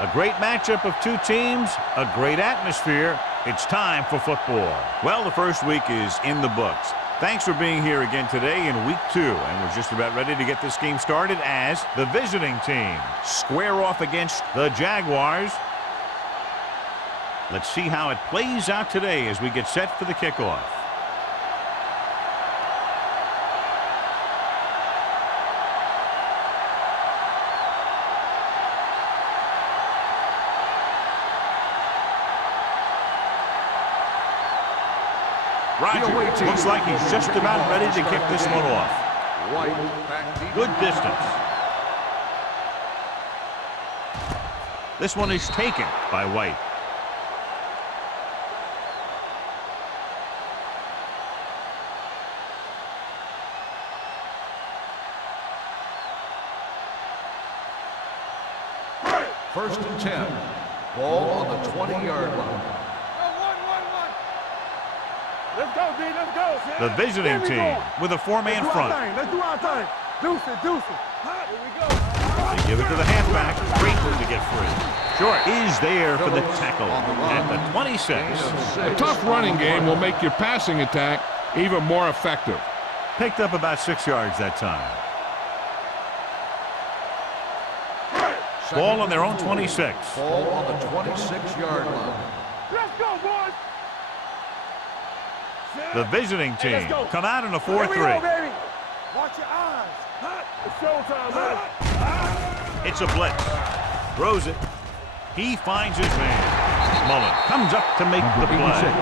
A great matchup of two teams, a great atmosphere. It's time for football. Well, the first week is in the books. Thanks for being here again today in week 2. And we're just about ready to get this game started as the visiting team square off against the Jaguars. Let's see how it plays out today as we get set for the kickoff. Roger looks like he's just about ready to kick this one off. Good distance. This one is taken by White. First and 10. Ball on the 20-yard line. Let's go, D. Let's go. The visiting team with a four-man front. Let's do our thing. Deuce it. Here we go. They give it to the halfback. Great to get free. Short is there for the tackle at the 26. A tough running game will make your passing attack even more effective. Picked up about 6 yards that time. Ball on their own 26. Ball on the 26-yard line. Let's go, boys. The visiting team come out in a 4-3. Here we go, baby. Watch your eyes. It's showtime, baby. It's a blitz. Throws it. He finds his man. Mullen comes up to make the play.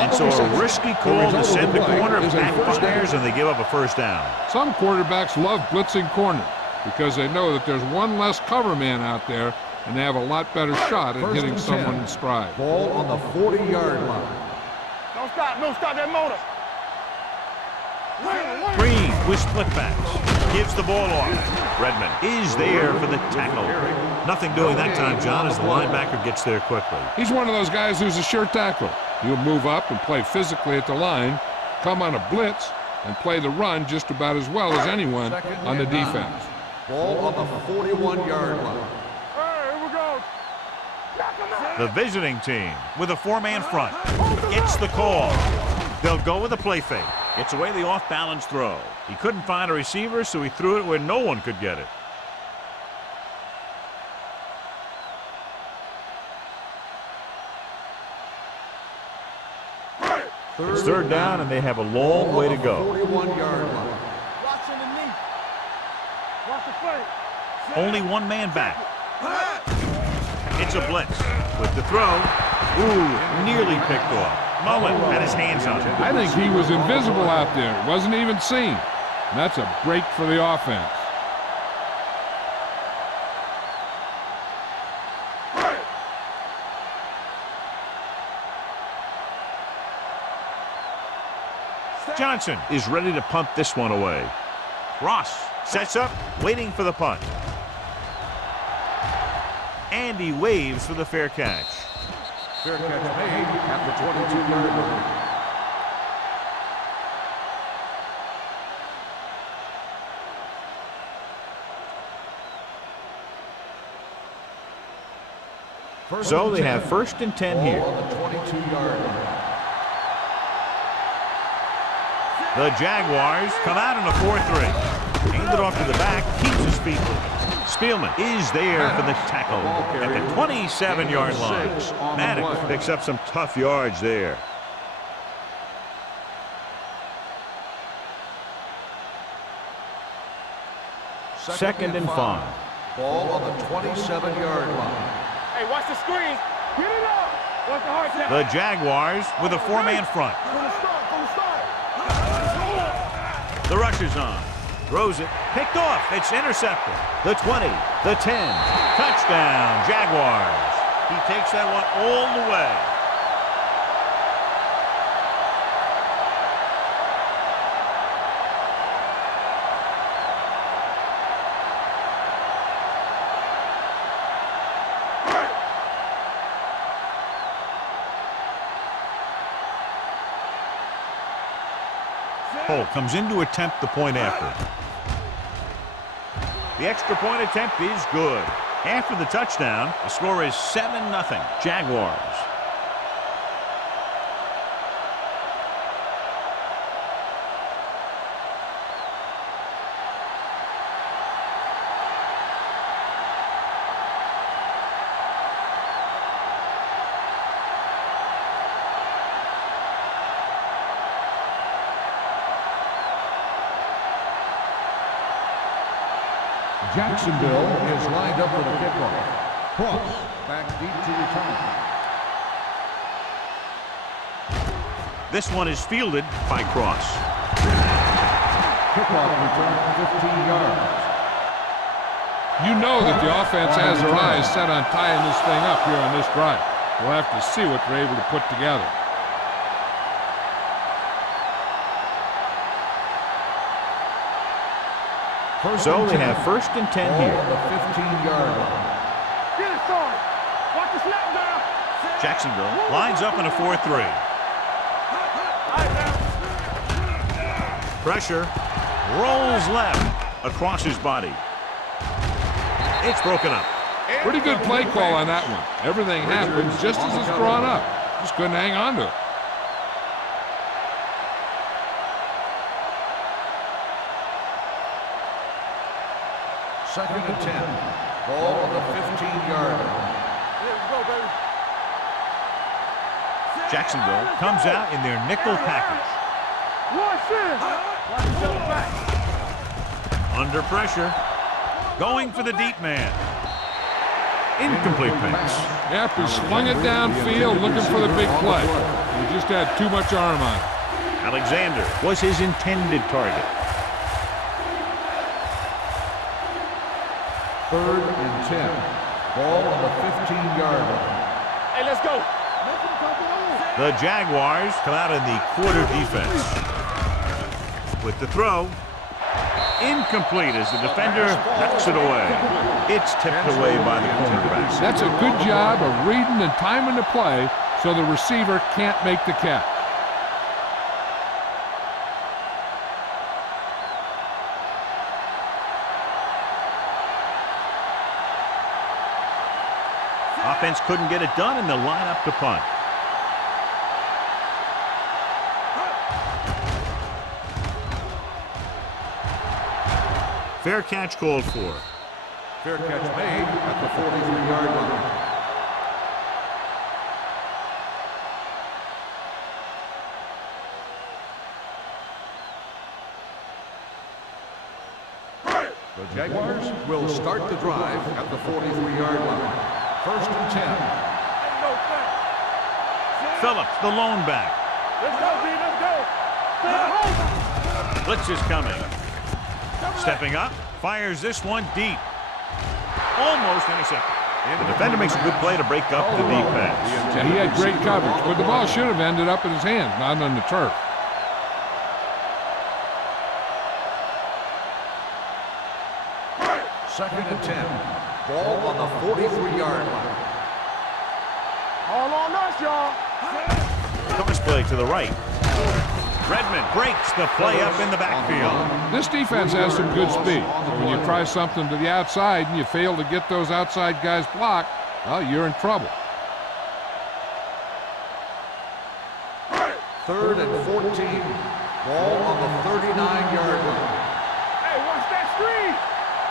And so a risky call to send the corner backfires, and they give up a first down. Some quarterbacks love blitzing corners because they know that there's one less cover man out there, and they have a lot better shot at hitting someone in stride. Ball on the 40-yard line. Don't stop that motor. Green with split backs. Gives the ball off. Redmond is there for the tackle. Nothing doing that time, John, as the linebacker gets there quickly. He's one of those guys who's a sure tackler. He'll move up and play physically at the line, come on a blitz, and play the run just about as well as anyone on the defense. Ball on the 41-yard line. Hey, here we go. The visiting team with a four-man front gets the call. They'll go with a play fake. Gets away the off-balance throw. He couldn't find a receiver, so he threw it where no one could get it. It's third down, and they have a long way to go. 41-yard line. Watch underneath. Watch the play. Only one man back. It's a blitz with the throw. Ooh, nearly picked off. Mullen had his hands on it. I think he was invisible out there. Wasn't even seen. And that's a break for the offense. Johnson is ready to punt this one away. Ross sets up, waiting for the punt. And he waves for the fair catch. Fair catch made at the 22-yard line. So they have first and 10 here. On the 22-yard line. The Jaguars come out in a 4-3. Handed off to the back, keeps his feet moving. Spielman is there for the tackle at the 27-yard line. Maddox picks up some tough yards there. Second and 5. Ball on the 27-yard line. Hey, watch the screen. Get it up. Watch the hard tap. The Jaguars with a four-man front. From the start. The rush is on. Throws it. Picked off. It's intercepted. The 20. The 10. Touchdown, Jaguars. He takes that one all the way. Cole comes in to attempt the point after. The extra point attempt is good. After the touchdown, the score is 7-0 Jaguars. Jacksonville is lined up for the kickoff. Cross back deep to return. This one is fielded by Cross. Kickoff return 15 yards. You know that the offense has their eyes set on tying this thing up here on this drive. We'll have to see what they're able to put together. So they have 1st and 10 here. The 15-yard line. Get it started. Watch the snap now. Jacksonville lines up in a 4-3. Pressure. Rolls left across his body. It's broken up. Pretty good play call on that one. Everything happens just as it's drawn up. Just couldn't hang on to it. Second and 10. Ball on the 15-yard line. Let's go, baby. Jacksonville comes out in their nickel package. Watch this. Watch the back. Under pressure. Going for the deep man. Incomplete pass. Yep, he slung it downfield looking for the big play. He just had too much arm on it. Alexander was his intended target. 3rd and 10. Ball on the 15-yard line. Hey, let's go. The Jaguars come out in the quarter defense. With the throw. Incomplete as the defender knocks it away. It's tipped away by the cornerback. That's a good job of reading and timing the play so the receiver can't make the catch. Offense couldn't get it done, and they'll line up to punt. Fair catch called for. Fair catch made at the 43-yard line. The Jaguars will start the drive at the 43-yard line. 1st and 10. Ain't no thing. Phillips, the lone back. Let's go, B. Let's go. Stay home. Blitz is coming. Stepping up, fires this one deep. Almost intercepted. The defender makes a good play to break up the deep pass. Yeah, he had great coverage, but the ball should have ended up in his hands, not on the turf. Second and 10. Ball on the 43-yard line. All on us, y'all. Cross play to the right. Redmond breaks the play up in the backfield. This defense has some good speed. So when you try something to the outside and you fail to get those outside guys blocked, well, you're in trouble. 3rd and 14. Ball on the 39-yard line. Hey, watch that screen.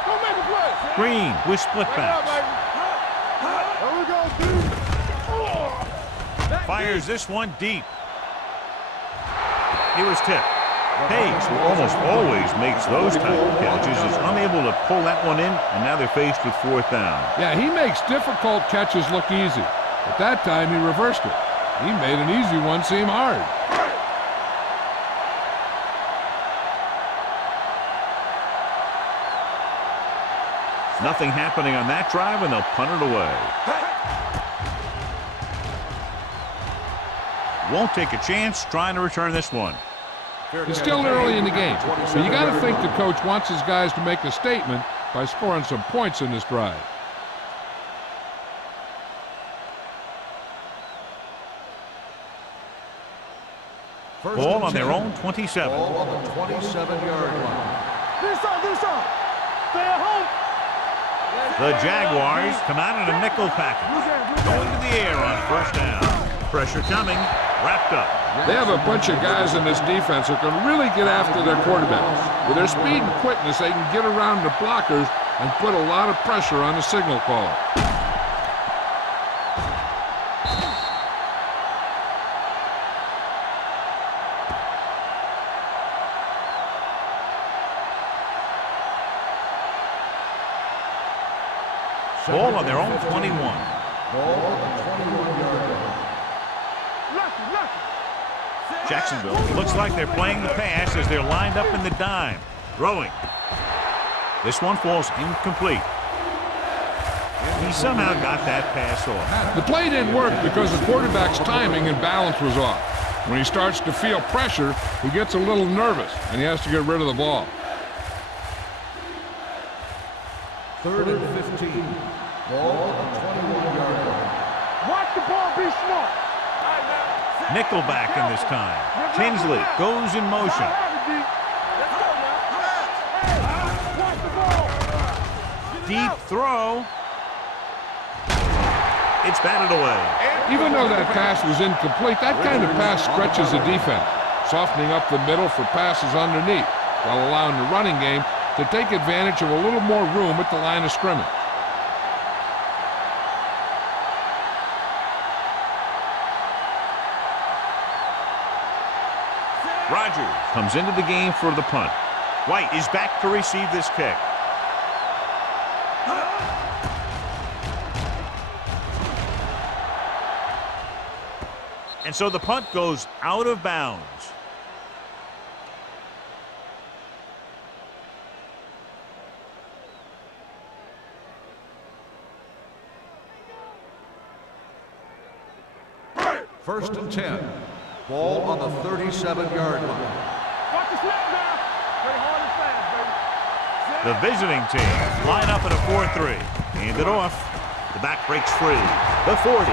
Go make a play. Green with split backs. There we go, dude. Fires this one deep. He was tipped. Hayes, who almost always makes those type of catches, is unable to pull that one in, and now they're faced with 4th down. Yeah, he makes difficult catches look easy. But that time he reversed it. He made an easy one seem hard. Nothing happening on that drive, and they'll punt it away. Won't take a chance trying to return this one. It's still early in the game, so you got to think the coach wants his guys to make a statement by scoring some points in this drive. Ball on their own 27. Ball on the 27-yard line. Do something. Stay at home. The Jaguars come out in a nickel package. Going to the air on first down. Pressure coming. Wrapped up. They have a bunch of guys in this defense who can really get after their quarterbacks. With their speed and quickness, they can get around the blockers and put a lot of pressure on the signal caller. Ball on their own 21. Ball on the 21-yard line. Jacksonville looks like they're playing the pass as they're lined up in the dime. Throwing. This one falls incomplete. He somehow got that pass off. The play didn't work because the quarterback's timing and balance was off. When he starts to feel pressure, he gets a little nervous, and he has to get rid of the ball. 3rd and 15. Ball on the 21-yard line. Watch the ball, be smart. Nickelback in this time. Tinsley goes in motion. Deep throw. It's batted away. Even though that pass was incomplete, that kind of pass stretches the defense, softening up the middle for passes underneath, while allowing the running game to take advantage of a little more room at the line of scrimmage. Rodgers comes into the game for the punt. White is back to receive this kick. And so the punt goes out of bounds. First and 10. Ball on the 37-yard line. Watch the snap now. Play hard and fast, baby. The visiting team line up in a 4-3. Hand it off. The back breaks free. The 40,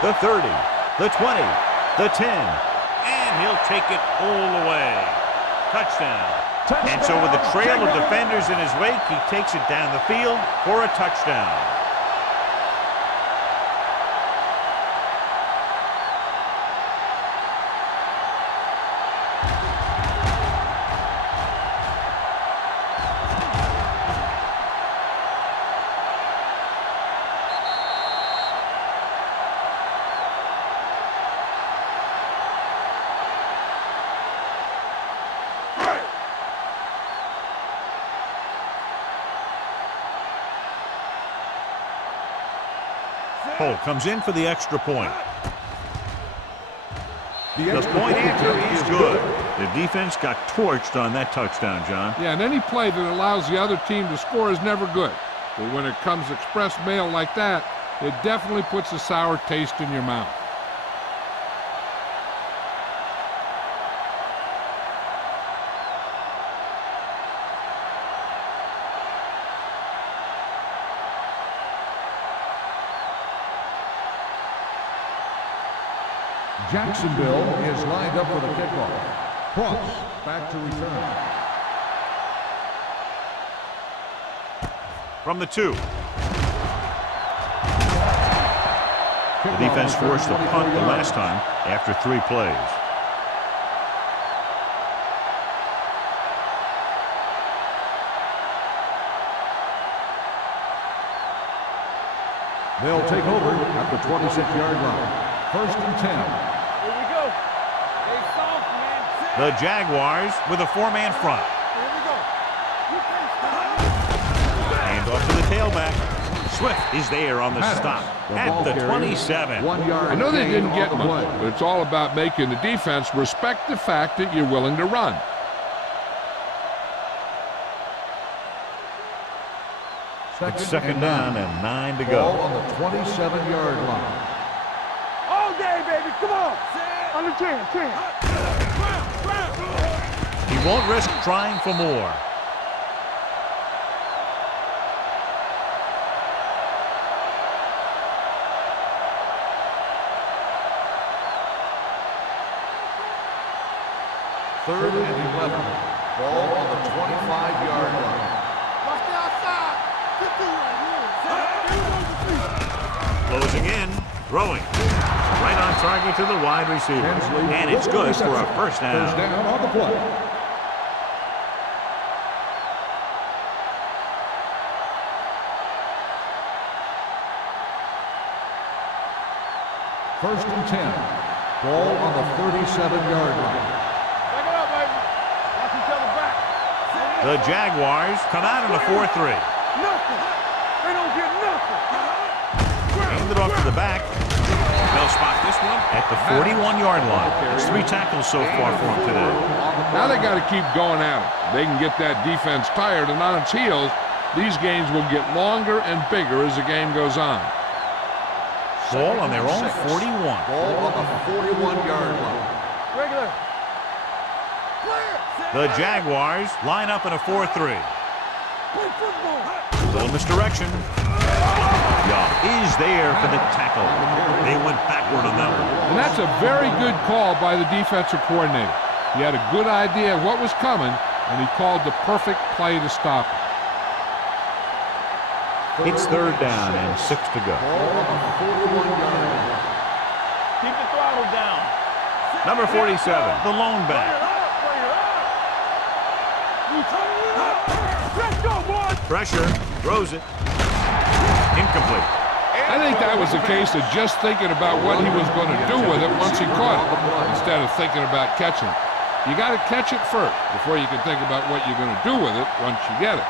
the 30, the 20, the 10. And he'll take it all the way. Touchdown. And so with a trail of defenders in his wake, he takes it down the field for a touchdown. Cole comes in for the extra point. The point after is good. The defense got torched on that touchdown, John. Yeah, and any play that allows the other team to score is never good. But when it comes express mail like that, it definitely puts a sour taste in your mouth. Jacksonville is lined up for the kickoff. Cross back to return. From the 2. The defense forced a punt the last time after 3 plays. They'll take over at the 26-yard line. First and 10. Here we go. Stay soft, man. The Jaguars with a 4-man front. Here we go. You can't stop. Hand off to the tailback. Swift is there on the stop at the 27. 1 yard. I know they gain didn't on get the much, play. but it's all about making the defense respect the fact that you're willing to run. It's second down and 9 to Ball go. on the 27-yard line. All day, baby. Come on. On the 10. He won't risk trying for more. Third and 11. Ball on the 25-yard line. Watch the outside. Good thing right here. Closing in, throwing. Right on target to the wide receiver. And it's good for a first down. First down on the play. First and 10. Ball on the 37-yard line. Back it up, baby. Watch each other back. The Jaguars come out in a 4-3. Nothing. They don't get nothing. Hand it off to the back. They'll spot this one at the 41-yard line. It's 3 tackles so far for him today. Now they got to keep going at it. They can get that defense tired and on its heels. These games will get longer and bigger as the game goes on. Ball on their own 41. Ball on the 41-yard line. Regular. The Jaguars line up in a 4-3. Play football. Little misdirection. Young is there for the tackle. They went backward on that one. And that's a very good call by the defensive coordinator. He had a good idea of what was coming, and he called the perfect play to stop it. It's 3rd down and 6 to go. Keep the throttle down. Number 47, the lone back. Let's go, boys. Pressure, throws it. Incomplete. I think that was a case of just thinking about what he was going to do with it once he caught it, instead of thinking about catching it. You got to catch it first before you can think about what you're going to do with it once you get it.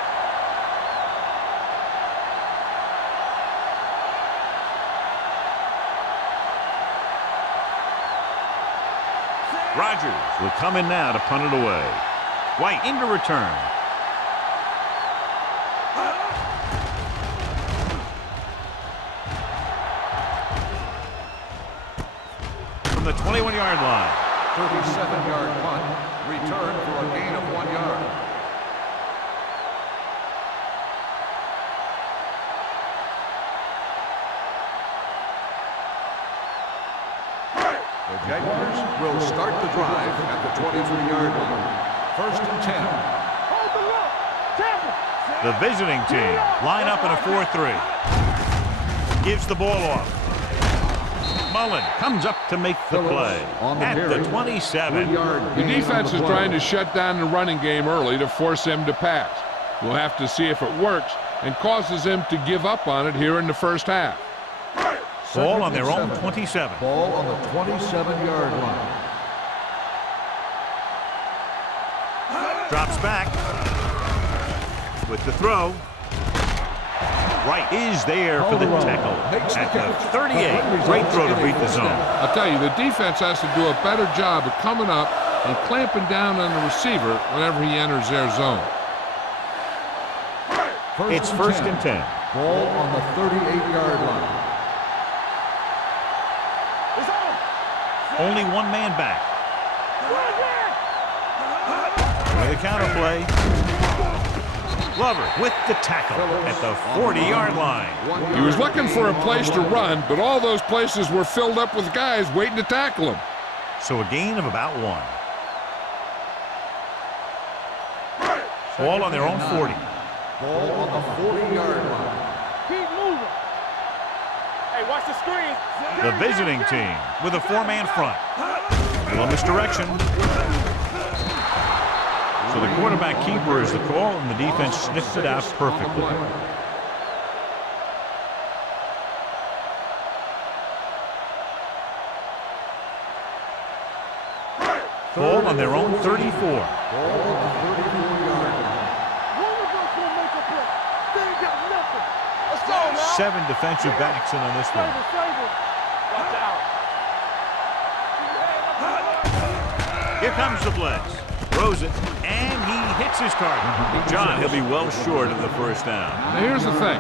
Rodgers will come in now to punt it away. White into return. From the 21-yard line. 37-yard punt. Return for a gain of 1 yard. The Jaguars will start the drive at the 23-yard line. First and 10. Hold the look. Tampa. The visiting team line up in a 4-3. Gives the ball off. Mullen comes up to make the play at the 27. The defense is trying to shut down the running game early to force him to pass. We'll have to see if it works and causes him to give up on it here in the first half. Ball on their own 27. Ball on the 27-yard line. Drops back with the throw. Wright is there for the tackle at the 38. Great throw to beat the zone. I'll tell you, the defense has to do a better job of coming up and clamping down on the receiver whenever he enters their zone. It's first and 10. Ball on the 38-yard line. Only one man back. With a counter play. Glover with the tackle at the 40-yard line. He was looking for a place to run, but all those places were filled up with guys waiting to tackle him. So a gain of about 1. Ball on their own 40. Ball on the 40-yard line. Keep moving. Hey, watch the screen. The visiting team with a 4-man front. A little misdirection. So the quarterback keeper is the call, and the defense sniffed it out perfectly. Ball on their own 34. Ball on the 34-yard line. One of us will make a play. They ain't got nothing. Let's go now. 7 defensive backs in on this one. Save it. Watch out. Here comes the blitz. Throws it, and he hits his target. John, he'll be well short of the first down. Now here's the thing.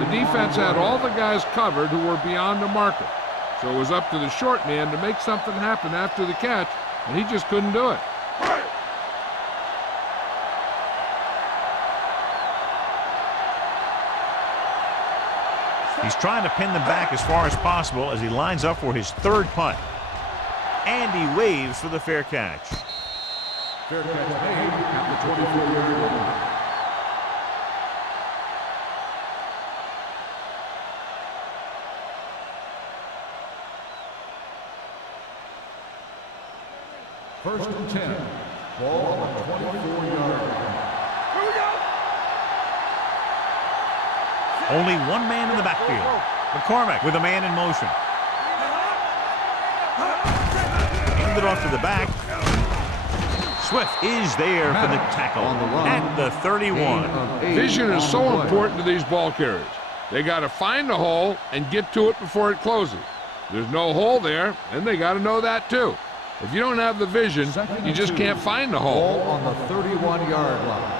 The defense had all the guys covered who were beyond the marker. So it was up to the short man to make something happen after the catch, and he just couldn't do it. He's trying to pin them back as far as possible as he lines up for his 3rd punt. And he waves for the fair catch. Fair catch made at the 24-yard line. First and 10. Ball on the 24-yard line. Here we go. Only one man in the backfield. McCormick with a man in motion. Handed off to the back. Swift is there for the tackle at the 31. Vision is so important to these ball carriers. They got to find the hole and get to it before it closes. There's no hole there, and they got to know that too. If you don't have the vision, you just can't find the hole. Ball on the 31-yard line.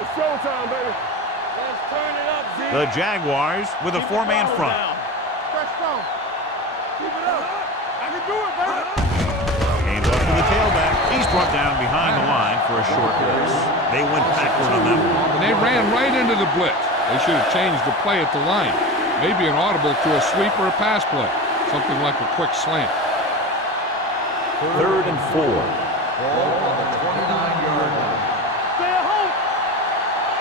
It's showtime, baby. Let's turn it up, Z. The Jaguars with a four-man front. Fresh phone. Keep it up. I can do it, baby. Hands off to the tailback. He's brought down behind the line for a short blitz. They went backward on that one. And they ran right into the blitz. They should have changed the play at the line. Maybe an audible to a sweep or a pass play. Something like a quick slant. 3rd and 4. Ball on the 29-yard line. Stay at home.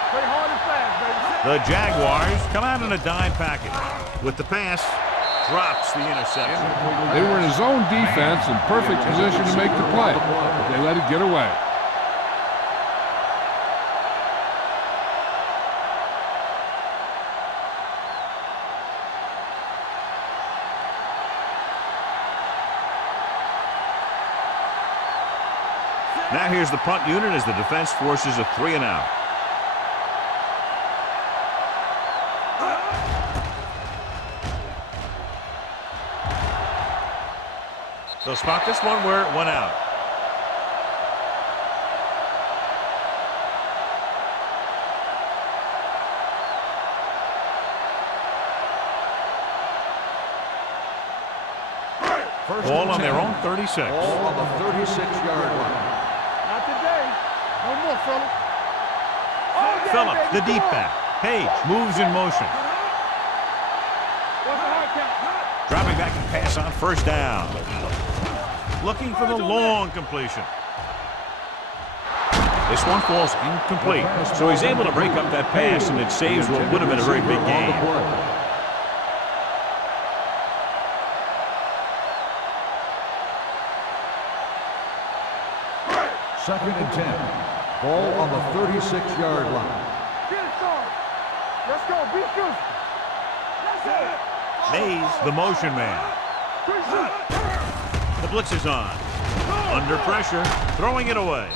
Play hard and fast, baby. The Jaguars come out in a dime package. With the pass, drops the interception. They were in a zone defense in perfect position to make the play, but they let it get away. Now here's the punt unit as the defense forces a 3-and-out. They'll spot this one where it went out. Ball on their own 36. Ball on the 36-yard line. Not today. No more, fella. Phillips, the deep back. Page moves in motion. What's the hard count? Dropping back and pass on first down. Looking for the long completion. This one falls incomplete. So he's able to break up that pass, and it saves what would have been a very big gain. Second and 10. Ball on the 36-yard line. Get it started. Let's go. Beat Houston. That's it. Mays, the motion man. The blitz is on. Under pressure, throwing it away.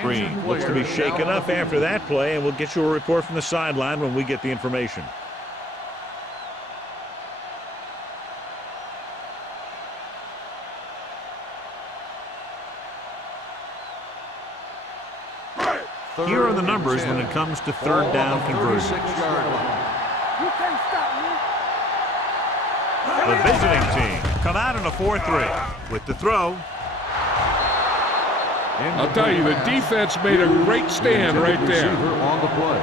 Green looks to be shaken up after that play, and we'll get you a report from the sideline when we get the information. Here are the numbers when it comes to third down conversions. You can't stop me. The visiting team come out in a 4-3 with the throw. I'll tell you, the defense made a great stand right there. On the play.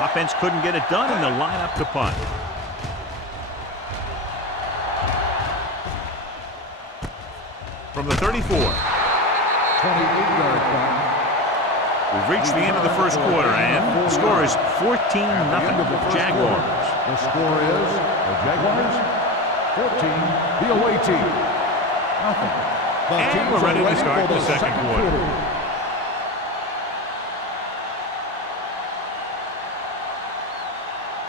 Offense couldn't get it done, and they'll line up to punt. From the 34. 28-yard punt. We've reached the end of the first quarter, and the score is 14-0 Jaguars. The score is the Jaguars 14, the away team nothing. And we're ready to start the second quarter.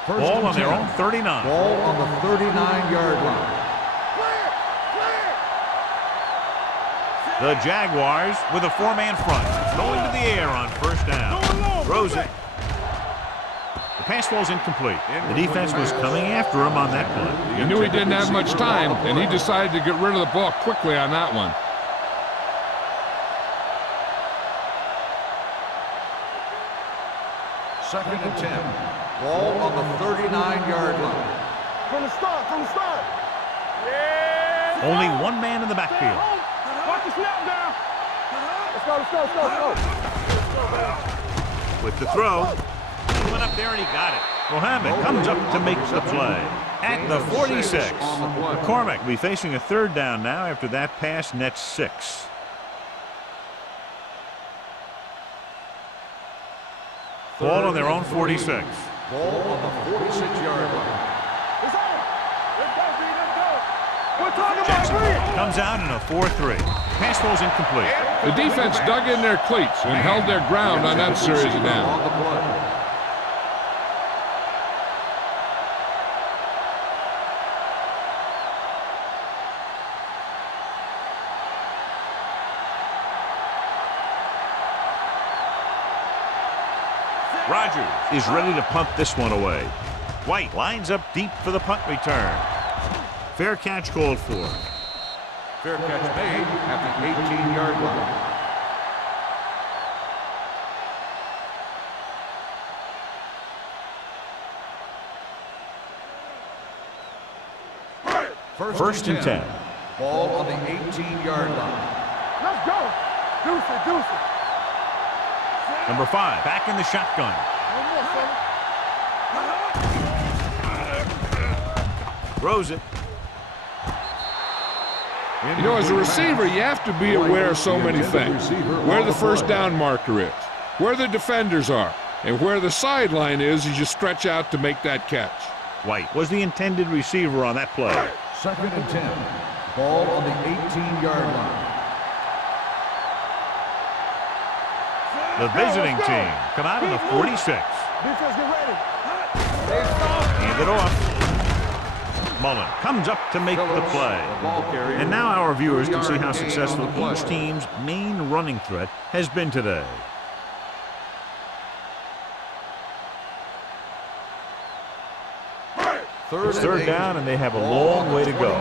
Ball on their own 39. Ball on the 39-yard line. The Jaguars with a four-man front. Going to the air on first down. Throws it. The pass falls incomplete. The defense was coming after him on that play. He knew he didn't have much time, and he decided to get rid of the ball quickly on that one. Second and 10. Ball on the 39-yard line. From the start. Yeah. Only one man in the backfield. Watch the snap down. Let's go. With the throw, he went up there and he got it. Mohammed comes up to make the play. At the 46. McCormick will be facing a third down now after that pass nets 6. Ball on their own 46. Ball on the 46-yard line. Jackson comes out in a 4-3. Pass ball's incomplete. The defense dug in their cleats and held their ground on that series of downs. Rogers is ready to punt this one away. White lines up deep for the punt return. Fair catch called for. Fair catch made at the 18-yard line. First and 10. Ball on the 18-yard line. Let's go. Deuce it, deuce it. Number 5 back in the shotgun. Throws it. You know, as a receiver, you have to be aware of so many things. Where the first down marker is, where the defenders are, and where the sideline is as you stretch out to make that catch. White was the intended receiver on that play. Second and 10. Ball on the 18-yard line. The visiting team come out in the 46. Defense, get ready. Hand it off. Mullen comes up to make the play. And now our viewers can see how successful each team's main running threat has been today. It's third down, and they have a long way to go.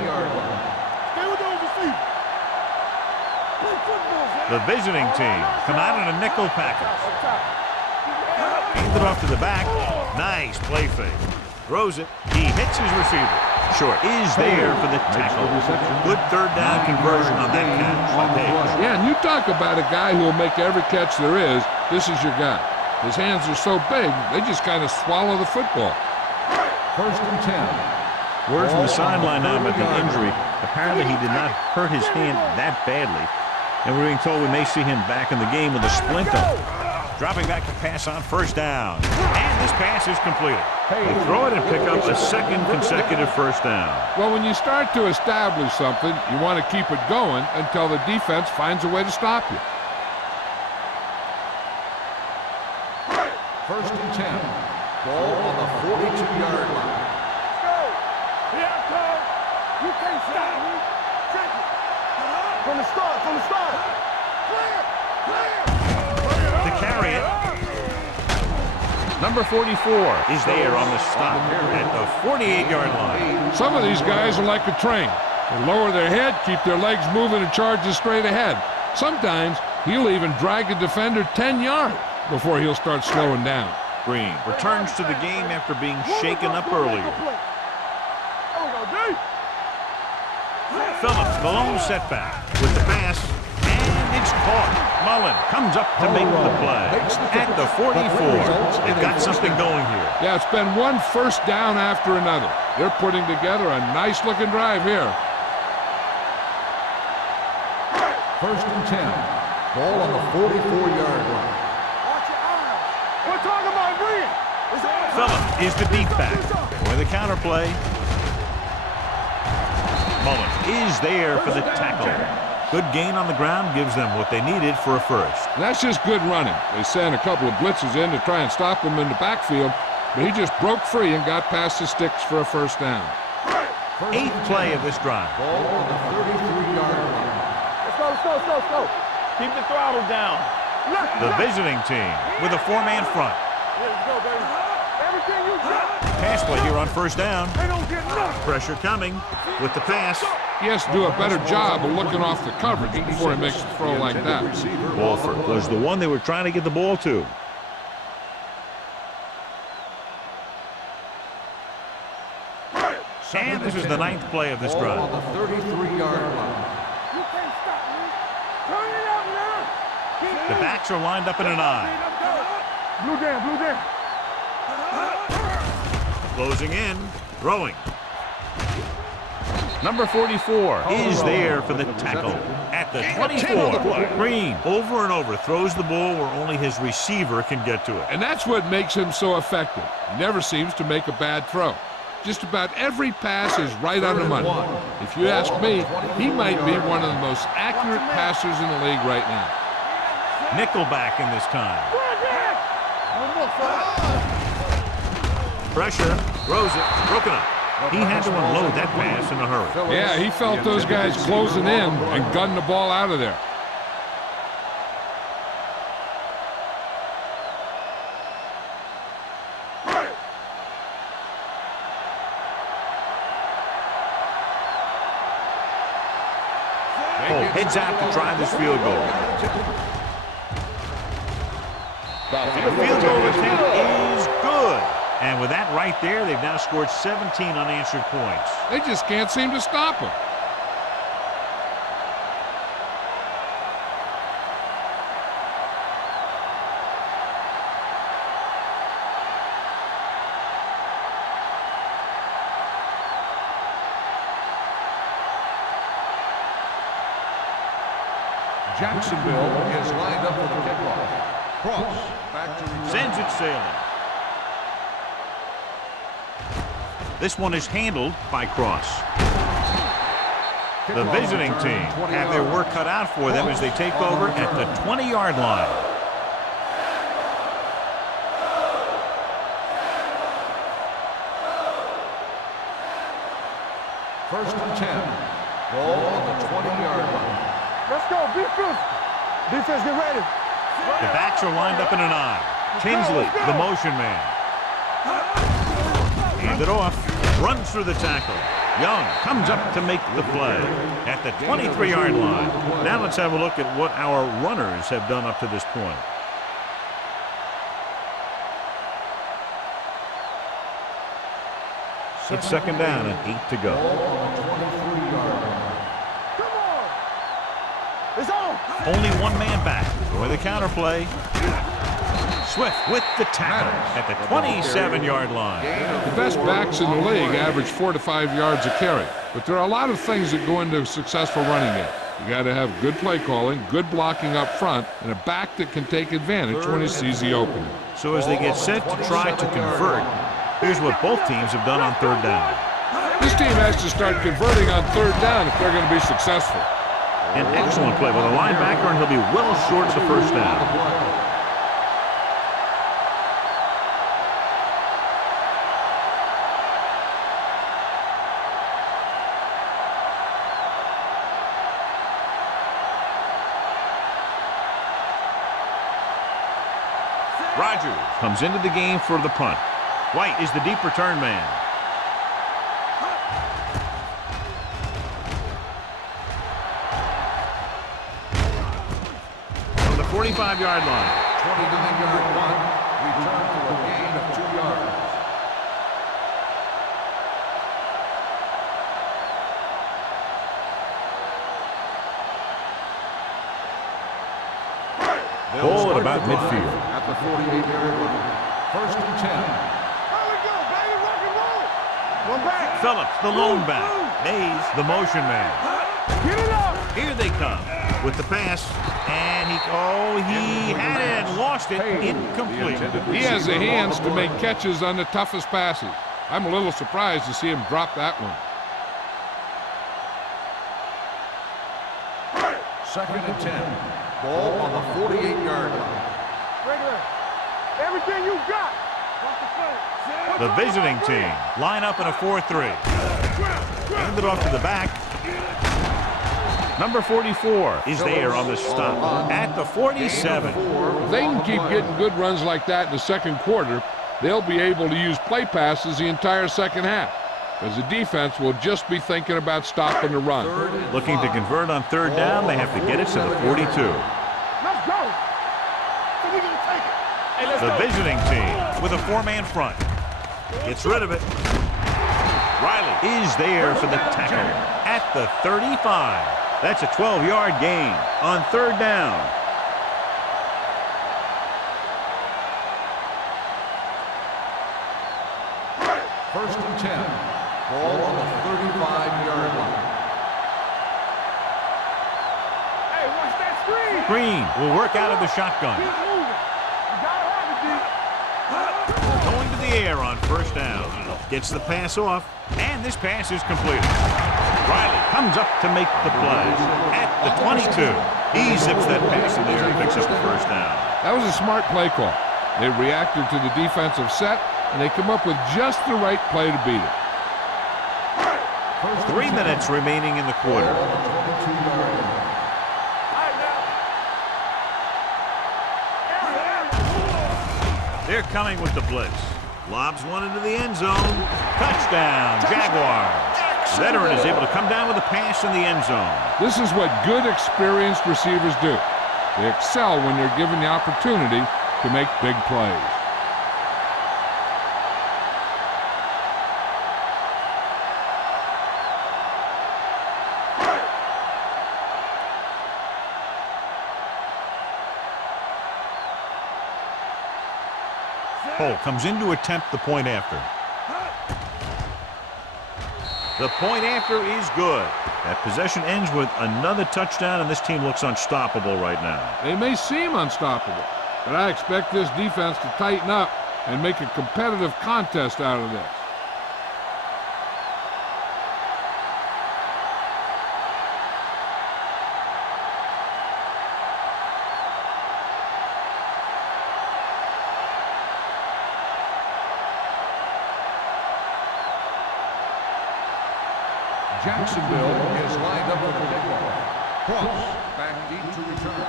The visiting team come out in a nickel package. Hands it off to the back. Nice play fake. Throws it. He hits his receiver. Short is there for the tackle. Good third down conversion on that catch by Page. Yeah, and you talk about a guy who will make every catch there is. This is your guy. His hands are so big, they just kind of swallow the football. First and 10. Word from the sideline now about the injury. Apparently he did not hurt his hand that badly. And we're being told we may see him back in the game with a splinter. Dropping back to pass on first down. And this pass is completed. They throw it and pick up a second consecutive first down. Well, when you start to establish something, you want to keep it going until the defense finds a way to stop you. First and 10. Ball on the 42-yard line. Let's go. Here I come. You can't stop me. Take it. From the start, from the start. Clear, clear. To carry it. Number 44 is there on the stop at the 48-yard line. Some of these guys are like a train. They lower their head, keep their legs moving, and charge straight ahead. Sometimes he'll even drag a defender 10 yards before he'll start slowing down. Green returns to the game after being shaken up earlier. Phillips, the lone setback with the pass, and it's caught. Mullen comes up to make the play. At the 44, they've got something going here. Yeah, it's been one first down after another. They're putting together a nice-looking drive here. First and 10. Ball on the 44-yard line. We're talking about Green. Phillips is the deep back. With the counter play. Mullen is there for the tackle. Good gain on the ground gives them what they needed for a first. And that's just good running. They sent a couple of blitzes in to try and stop him in the backfield, but he just broke free and got past the sticks for a first down. Eighth play of this drive. Ball on the 33-yard line. Let's go. Keep the throttle down. The visiting team with a four-man front. Let's go, baby. Everything you got. Pass play here on first down. They don't get nothing. Pressure coming with the pass. He has to do a better job of looking off the coverage before he makes a throw like that. Walford was the one they were trying to get the ball to. And this is the ninth play of this drive. On the 33-yard line. You can't stop me. Turn it up now. The backs are lined up in an eye. Blue down. Closing in, throwing. Number 44 is there for the tackle at the 24. Green, over and over, throws the ball where only his receiver can get to it. And that's what makes him so effective. He never seems to make a bad throw. Just about every pass is right on the money. If you ask me, he might be one of the most accurate passers in the league right now. Nickelback in this time. Pressure, throws it, broken up. He had to unload that pass in a hurry. Yeah, he felt those guys closing in and gunned the ball out of there. Heads out to try this field goal. The field goal attempt is good. And with that right there, they've now scored 17 unanswered points. They just can't seem to stop him. Jacksonville is lined up for the kickoff. Cross back to sends it sailing. This one is handled by Cross. The visiting team have their work cut out for them as they take over at the 20-yard line. First and 10. Ball on the 20-yard line. Let's go. Be physical. Defense, get ready. The backs are lined up in an I. Tinsley, the motion man. Hand it off. Runs through the tackle. Young comes up to make the play at the 23-yard line. Now let's have a look at what our runners have done up to this point. It's second down and 8 to go. It's on. Only one man back for the counter play. Swift with the tackle at the 27-yard line. The best backs in the league average 4 to 5 yards a carry. But there are a lot of things that go into a successful running game. You got to have good play calling, good blocking up front, and a back that can take advantage when he sees the opening. So as they get set to try to convert, here's what both teams have done on third down. This team has to start converting on third down if they're going to be successful. An excellent play by the linebacker, and he'll be well short of the first down. Rogers comes into the game for the punt. White is the deep return man. From the 45-yard line. 29-yard punt. Return for a gain of 2 yards. Ball at about midfield. At the 48-yard line. First and 10. There we go, baby. Rock and roll. One back. Phillips, the lone back. Mays, the motion man. Get it up. Here they come with the pass. And he had it and lost it. Incomplete. He has the hands to make catches on the toughest passes. I'm a little surprised to see him drop that one. Second and 10. Ball on the 48-yard line. Regular. Everything you got. The visiting team line up in a 4-3. Hand it off to the back. Number 44 is there on the stop at the 47. If they can keep getting good runs like that in the second quarter, they'll be able to use play passes the entire second half, because the defense will just be thinking about stopping the run. Looking to convert on third down, they have to get it to the 42. Let's go. So we gonna take it. Hey, let's The go. visiting team with a four-man front. Gets rid of it. Riley is there for the tackle at the 35. That's a 12-yard gain on third down. First and 10. Ball on the 35-yard line. Hey, watch that screen. Green will work out of the shotgun. Keep moving. You gotta have it, D. Going to the air on first down. Gets the pass off, and this pass is completed. Riley comes up to make the play at the 22. He zips that pass in there and picks up the first down. That was a smart play call. They reacted to the defensive set, and they come up with just the right play to beat it. 3 minutes remaining in the quarter. They're coming with the blitz. Lobs one into the end zone. Touchdown, Jaguars. Veteran is able to come down with a pass in the end zone. This is what good, experienced receivers do. They excel when they're given the opportunity to make big plays. Cole comes in to attempt the point after. The point after is good. That possession ends with another touchdown, and this team looks unstoppable right now. They may seem unstoppable, but I expect this defense to tighten up and make a competitive contest out of this. Jacksonville is lined up for the kickoff. Cross back deep to return.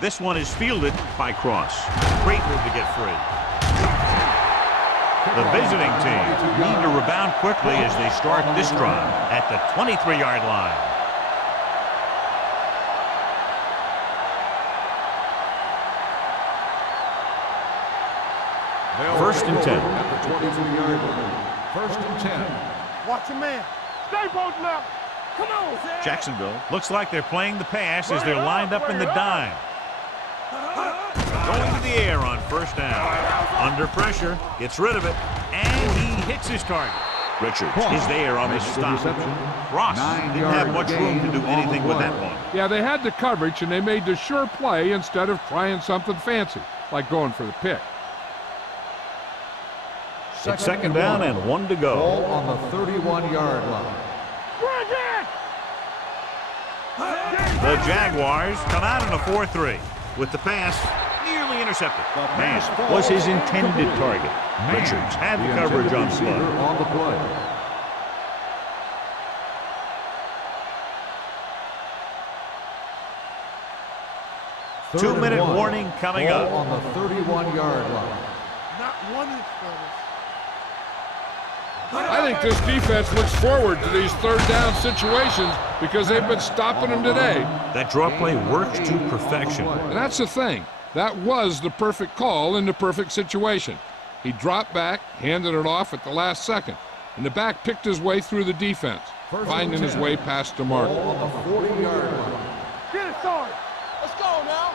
This one is fielded by Cross. Great move to get free. The visiting team need to rebound quickly as they start this drive at the 23-yard line. First and 10. At the 23-yard line. First and 10. Watch your man. Stay bolting up. Come on, Sam. Jacksonville looks like they're playing the pass as they're lined up in the dime. Going to the air on first down. Under pressure, gets rid of it, and he hits his target. Richards is there on the stop. Ross didn't have much room to do anything with that one. Yeah, they had the coverage, and they made the sure play instead of trying something fancy, like going for the pick. It's second down and 1 to go. Ball on the 31-yard line. The Jaguars come out in a 4-3 with the pass nearly intercepted. Man was his intended target. Richards had the coverage on slot. On the play. Two-minute warning coming up. On the 31-yard line. Not 1 inch, fellas. I think this defense looks forward to these third down situations because they've been stopping them today. That draw play works to perfection. And that's the thing. That was the perfect call in the perfect situation. He dropped back, handed it off at the last second, and the back picked his way through the defense, finding his way past the mark. On the 40-yard line. Get it started. Let's go now.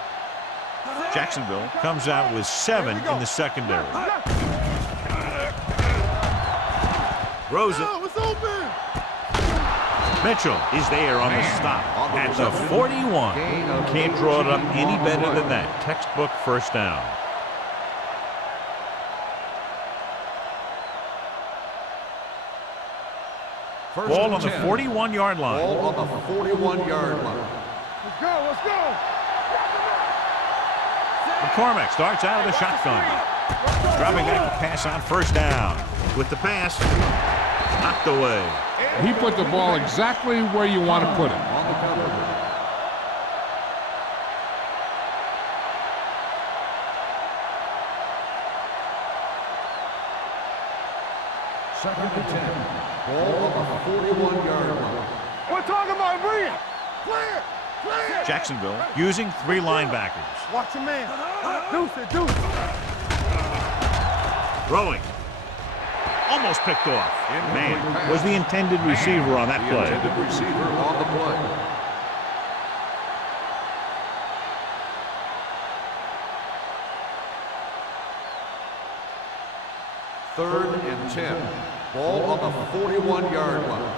Jacksonville comes out with 7 in the secondary. Throws it. Oh, it's open. Mitchell is there on the stop at the 41. Can't draw it up any better than that. Textbook first down. Ball on the 41-yard line. Ball on the 41-yard line. Let's go, let's go. McCormick starts out of the shotgun. Dropping back to pass on first down. With the pass, knocked away. He put the ball exactly where you want to put it. On the cover. Second and 10. Ball on the 41-yard line. We're talking about Bria. Clear, clear. Jacksonville using 3 linebackers. Watch your man. Deuce it, deuce it. Throwing. Almost picked off. Man was the intended receiver on that play. Intended receiver on the play. 3rd and 10. Ball on the 41-yard line.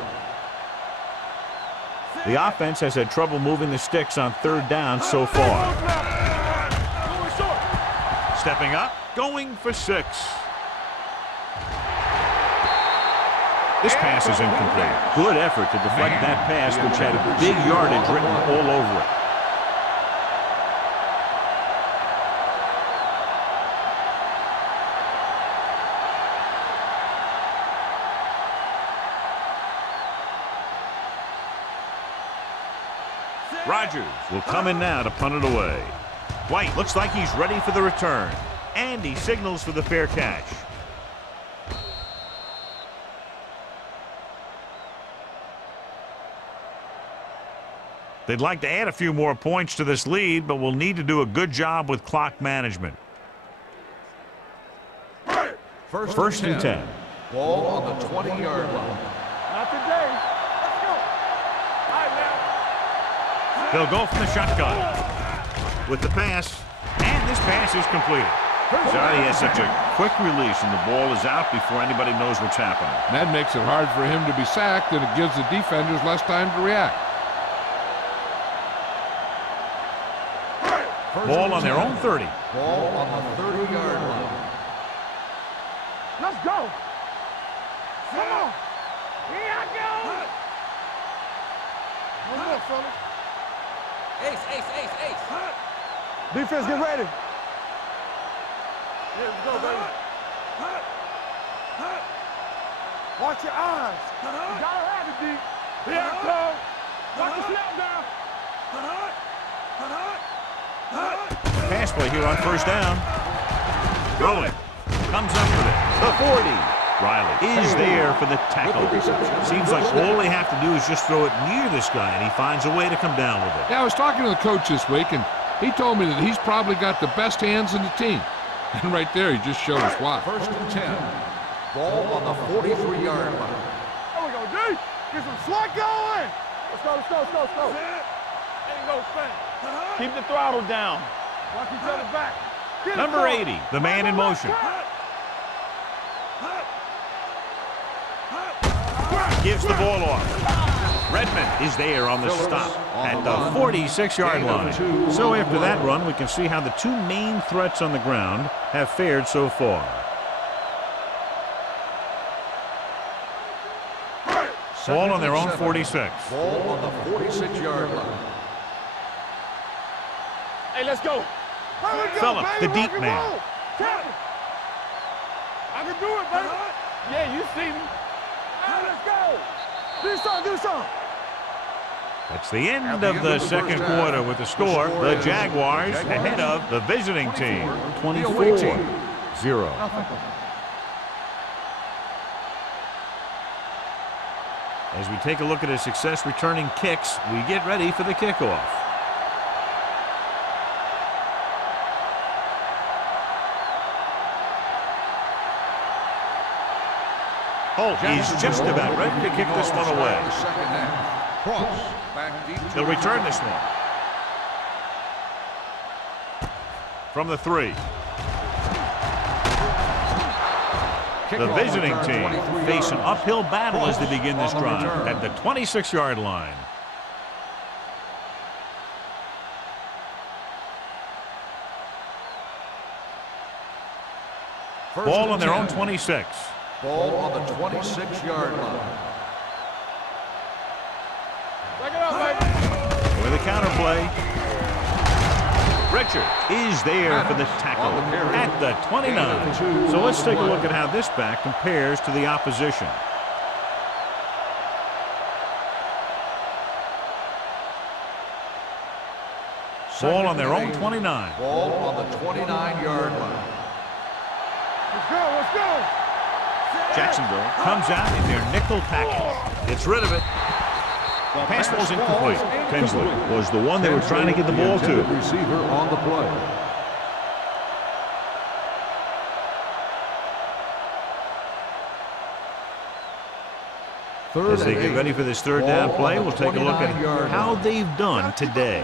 The offense has had trouble moving the sticks on 3rd down so far. Stepping up, going for 6. This pass is incomplete. Good effort to deflect that pass, which had big yardage written all over it. Rodgers will come in now to punt it away. White looks like he's ready for the return, and he signals for the fair catch. They'd like to add a few more points to this lead, but will need to do a good job with clock management. First and 10. Ball on the 20-yard line. Not today. Let's go. All right, man. They'll go from the shotgun with the pass, and this pass is completed. Sorry, he has such a quick release, and the ball is out before anybody knows what's happening. And that makes it hard for him to be sacked, and it gives the defenders less time to react. Ball on their own 30. Ball on the 30-yard line. Let's go. Come on. Here I go. One more, fellas. Ace. Defense, get ready. Yeah, let's go, baby. Watch your eyes. You gotta have it, D. Here I come. Watch the snap now. Pass play here on 1st down. Throwing. Comes up with it. The 40. Riley is there for the tackle. Seems like all they have to do is just throw it near this guy, and he finds a way to come down with it. Yeah, I was talking to the coach this week, and he told me that he's probably got the best hands in the team. And right there, he just showed us why. 1st and 10. Ball on the 43-yard line. There we go, D. Get some swat going. Let's go. Ain't no thing. Keep the throttle down. Watch each other back. Get it Number going. 80, the man in motion. Gives the ball off. Redmond is there on the stop at the 46-yard line. So after that run, we can see how the two main threats on the ground have fared so far. Ball on their own 46. Ball on the 46-yard line. Hey, let's go. Phillip, the deep man. I can do it, baby. Yeah, you see me. Hey, let's go. Do something. That's the end of the second quarter with the score. The Jaguars ahead of the visiting team, 24-0. As we take a look at his success returning kicks, we get ready for the kickoff. Holt is just about ready to kick this one away. He'll return this one. From the 3. The visiting team face an uphill battle as they begin this drive at the 26-yard line. Ball on their own 26. Ball on the 26-yard line. Back it up, baby. With a counter play. Richard is there for the tackle at the 29. So let's take a look at how this back compares to the opposition. Ball on their own 29. Ball on the 29-yard line. Let's go. Jacksonville comes out in their nickel package. Gets rid of it. Pass ball's incomplete. Tinsley was the one they were trying to get the ball to. Receiver on the play. As they get ready for this third down play, we'll take a look at how they've done today.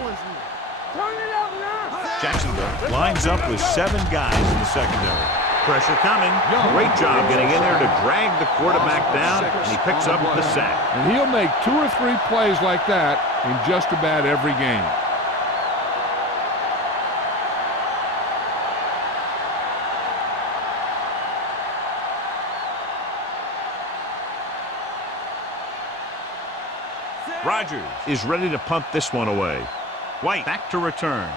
Jacksonville lines up with 7 guys in the secondary. Pressure coming. Great job getting in there to drag the quarterback down, and he picks up the sack. And he'll make 2 or 3 plays like that in just about every game. Rodgers is ready to punt this one away. White back to return.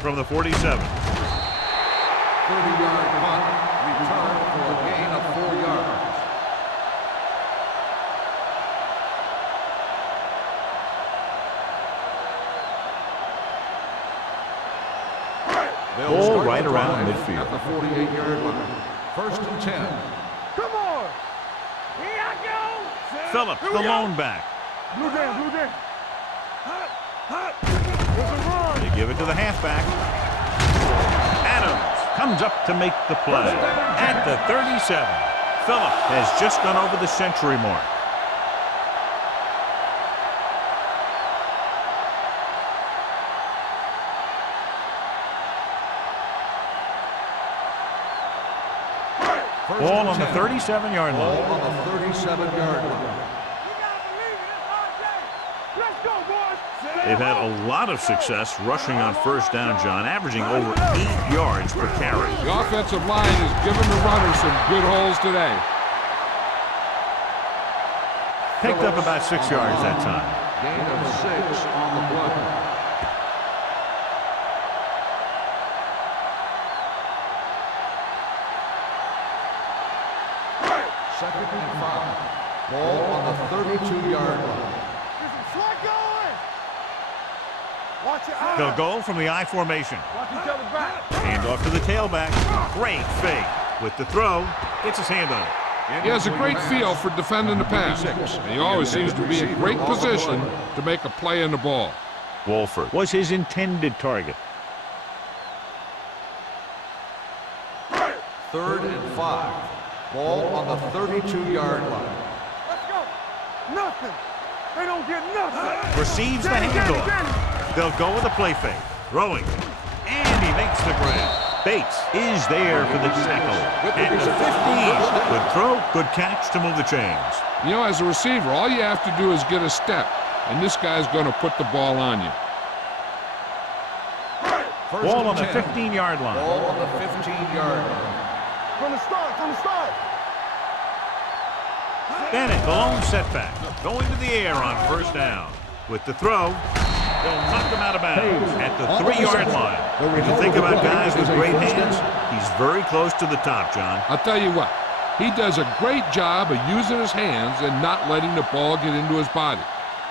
From the 47. 30-yard punt, return for a gain of 4 yards. Ball right around midfield. At the 48-yard line. 1st and 10. Come on. Here I go. Phillips, the lone back. Blue down, blue down. There's a run. They give it to the halfback. Adams comes up to make the play. At the 37. Phillips has just gone over the century mark. Ball on the 37-yard line. Ball on the 37-yard line. Let's go, boys. They've had a lot of success rushing on 1st down, John, averaging over 8 yards per carry. The offensive line has given the runners some good holes today. Picked up about 6 yards that time. Gain of 6 on the play. Second and 5. Ball on the 32-yard line. Slide going. Watch your eyes. They'll go from the I formation. Watch each other back. Hand off to the tailback. Great fake. With the throw, gets his hand on it. He has a great feel for defending the pass, and he always seems to be in great position to make a play in the ball. Wolford was his intended target. 3rd and 5. Ball on the 32-yard line. Let's go. Nothing. They don't get nothing. Receives the handoff. They'll go with a play fake. Throwing. And he makes the grab. Bates is there for the tackle. At the 15. Good throw, good catch to move the chains. You know, as a receiver, all you have to do is get a step, and this guy's going to put the ball on you. Ball on the 15-yard line. Ball on the 15-yard line. From the start, from the start. Bennett, the lone setback. Going to the air on 1st down. With the throw, they'll knock him out of bounds at the 3-yard line. When you think about guys with great hands, he's very close to the top, John. I'll tell you what, he does a great job of using his hands and not letting the ball get into his body.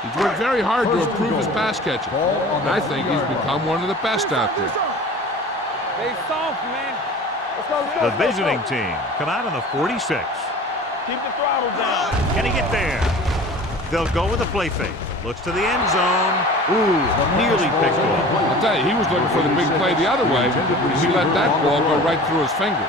He's worked very hard to improve his pass catching, and I think he's become one of the best out there. They soft, man. Let's go, let's go, The let's go, visiting let's team come out on the 46. Keep the throttle down. Can he get there? They'll go with a play fake. Looks to the end zone. Ooh, nearly picked off. I'll tell you, he was looking for the big play the other way, and he let that ball go right through his finger.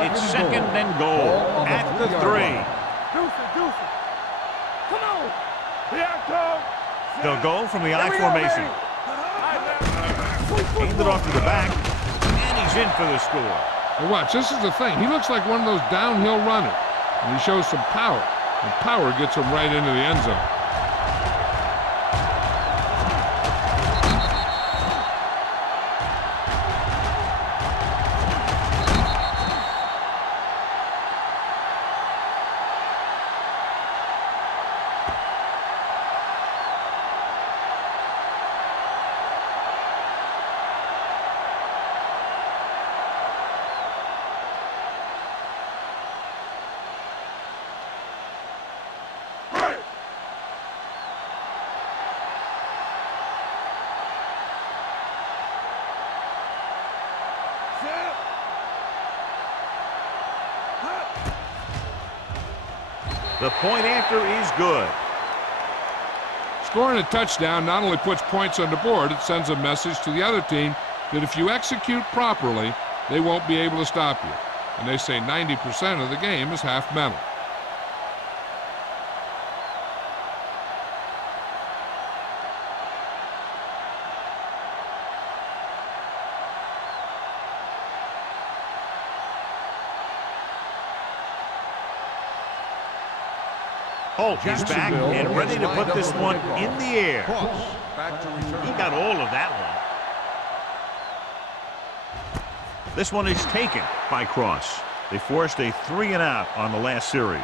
It's 2nd and goal at the 3. Deuce it. Come on. Here I come. They'll go from the Here I we go, formation. baby. Hand it off to the back, and he's in for the score. And watch, this is the thing. He looks like one of those downhill runners, and he shows some power, and power gets him right into the end zone. The point after is good. Scoring a touchdown not only puts points on the board, it sends a message to the other team that if you execute properly, they won't be able to stop you. and they say 90% of the game is half mental. Holt is back and ready to put this one in the air. Back to return. He got all of that one. This one is taken by Cross. They forced a 3-and-out on the last series.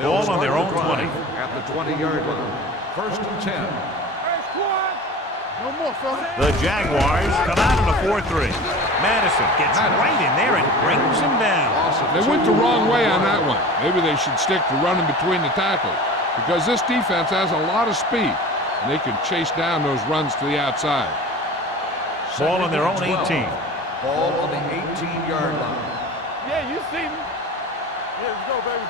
Ball on their own 20. At the 20-yard line. First and 10. No more, fella. The Jaguars come out in a 4-3. Madison gets right in there and brings him down. They went the wrong way on that one. Maybe they should stick to running between the tackles, because this defense has a lot of speed, and they can chase down those runs to the outside. Ball on their own 18. Ball on the 18-yard line. Yeah, you see me. Here we go, baby.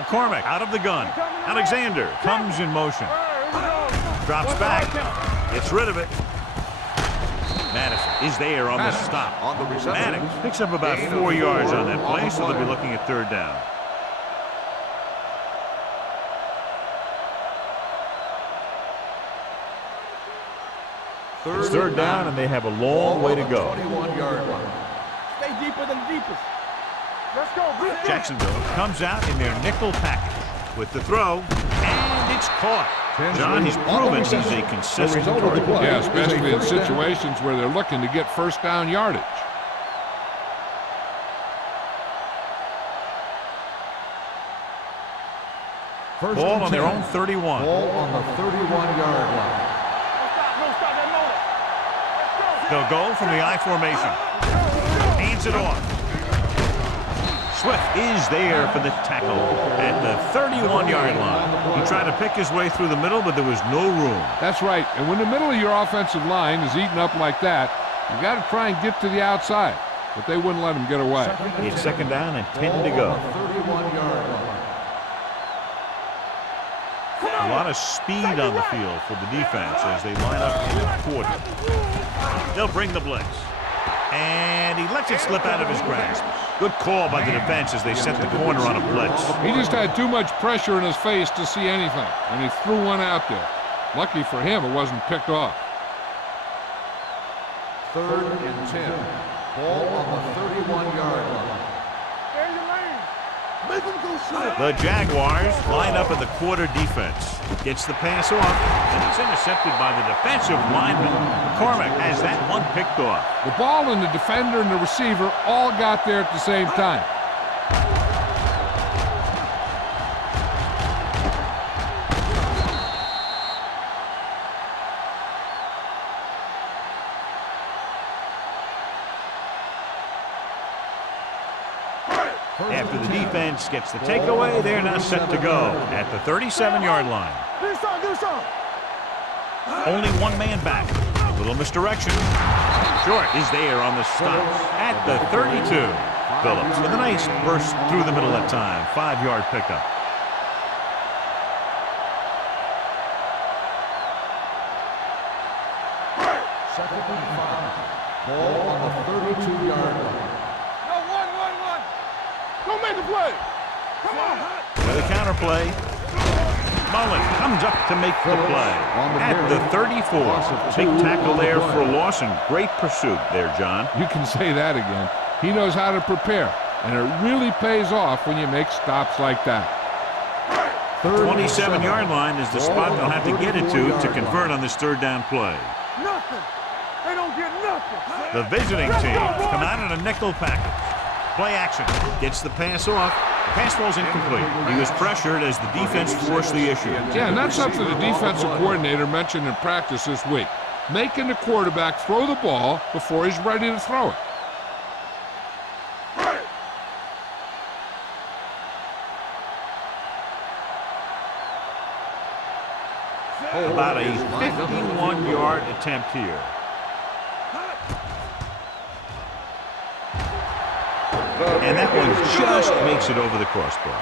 McCormick out of the gun. Alexander comes in motion. Drops back. Gets rid of it. Madison is there on the stop. On the reception. Maddox picks up about 4 yards on that play, so they'll be looking at third down. It's third down, and they have a long way to go. 21-yard line. Stay deeper than the deepest. Let's go, bitch. Jacksonville comes out in their nickel package with the throw, and it's caught. John, he's proven he's a consistent target. Yeah, especially in situations where they're looking to get first down yardage. Ball on their own 31. Ball on the 31-yard line. They'll go from the I formation. Hands it off. Swift is there for the tackle at the 31-yard line. He tried to pick his way through the middle, but there was no room. That's right. And when the middle of your offensive line is eaten up like that, you got to try and get to the outside. But they wouldn't let him get away. It's second down and 10 to go. 31-yard line. A lot of speed on the field for the defense as they line up in the quarter. They'll bring the blitz. And he lets it slip out of his grasp. Good call by the defense as they set the corner on a blitz. He just had too much pressure in his face to see anything, and he threw one out there. Lucky for him, it wasn't picked off. Third and 10. Ball on the 31-yard line. There's your lane. Make him go short. The Jaguars line up in the quarter defense. Gets the pass off, and it's intercepted by the defensive lineman. McCormick has that one picked off. The ball and the defender and the receiver all got there at the same time. After the defense gets the takeaway, they're now set to go at the 37-yard line. Give us some, give us some. Only one man back. Little misdirection. Short is there on the stop at the 32. Phillips with a nice burst through the middle that time. 5-yard pickup. Second and 5. Ball on the 32-yard line. No, one. Go make the play. Come on. With a counter play. Mullen comes up to make the play at the 34. Big tackle there for Lawson. Great pursuit there, John. You can say that again. He knows how to prepare, and it really pays off when you make stops like that. 27-yard line is the spot they'll have to get it to convert on this third down play. Nothing. They don't get nothing. The visiting team come out in a nickel package. Play action. Gets the pass off. The pass falls incomplete. He was pressured as the defense forced the issue. Yeah, and that's something the defensive coordinator mentioned in practice this week. Making the quarterback throw the ball before he's ready to throw it. About a 51-yard attempt here. And that one just makes it over the crossbar.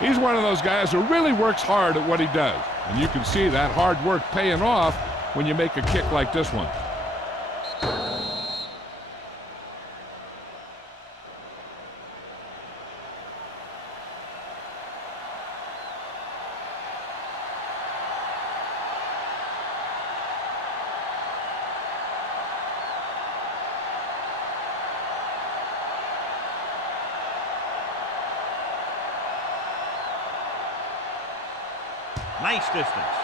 He's one of those guys who really works hard at what he does. And you can see that hard work paying off when you make a kick like this one. Nice distance.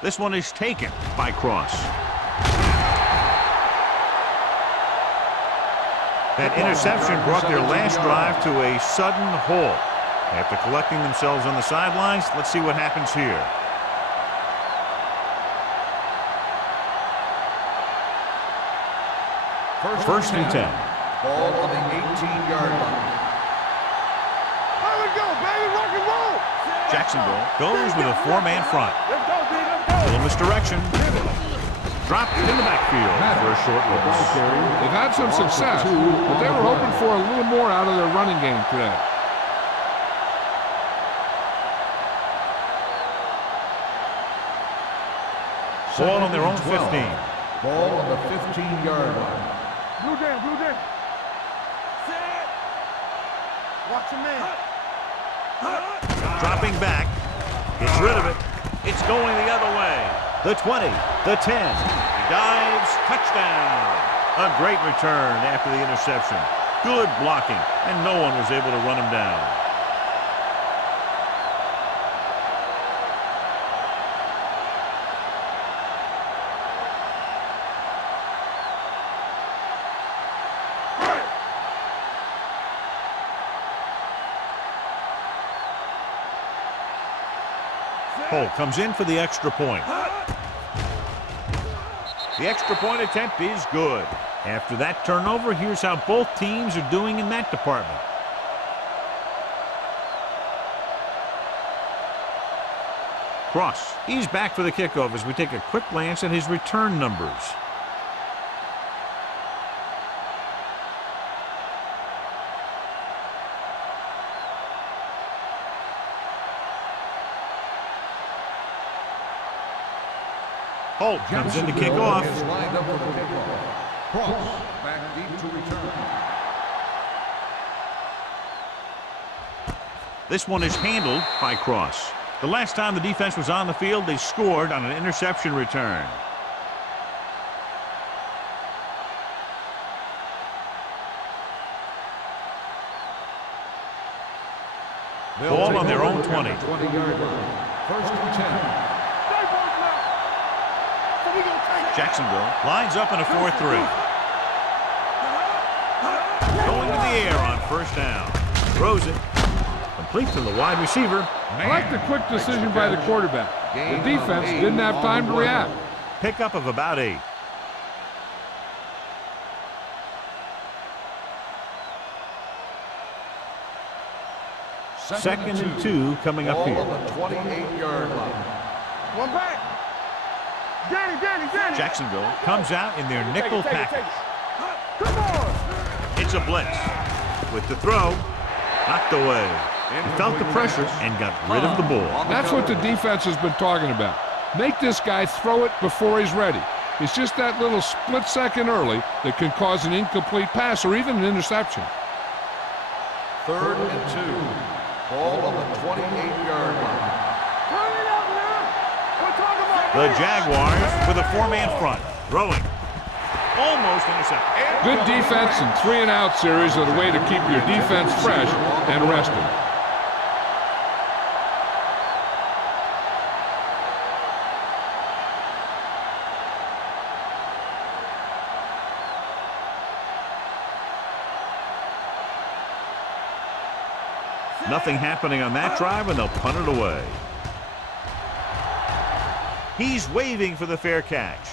This one is taken by Cross. That interception brought their last drive to a sudden halt. After collecting themselves on the sidelines, let's see what happens here. First and 10. Ball on the 18-yard line. Jacksonville goes with a four-man front. Let's go, D. Let's go. Little misdirection. Dropped in the backfield for a short loss. They've had some success, but they were hoping for a little more out of their running game today. Ball on their own 15. Ball on the 15-yard line. Blue jam, blue jam. Set. Watch your man. Dropping back. Gets rid of it. It's going the other way. The 20, the 10. Dives, touchdown. A great return after the interception. Good blocking, and no one was able to run him down. Cole comes in for the extra point. The extra point attempt is good. After that turnover, here's how both teams are doing in that department. Cross, he's back for the kickoff as we take a quick glance at his return numbers. Holt comes in to kick off. Is lined up for the kickoff. Cross back deep to return. This one is handled by Cross. The last time the defense was on the field, they scored on an interception return. Ball on their own 20. 20-yard line. First and 10. Jacksonville lines up in a 4-3. Going to the air on first down. Throws it. Complete to the wide receiver. I like the quick decision by the quarterback. The defense didn't have time to react. Pickup of about 8. Second and 2 coming up here. Ball on the 28-yard line. One back. Danny. Jacksonville comes out in their nickel package. Come on. It's a blitz. With the throw, knocked away. He felt the pressure and got rid of the ball. That's what the defense has been talking about. Make this guy throw it before he's ready. It's just that little split second early that can cause an incomplete pass or even an interception. Third and 2. Ball on the 28-yard line. Turn it up now. We're talking about The Jaguars with a four-man front. Throwing. Almost intercepted. Good defense and 3-and-out series are the way to keep your defense fresh and rested. Nothing happening on that drive, and they'll punt it away. He's waving for the fair catch.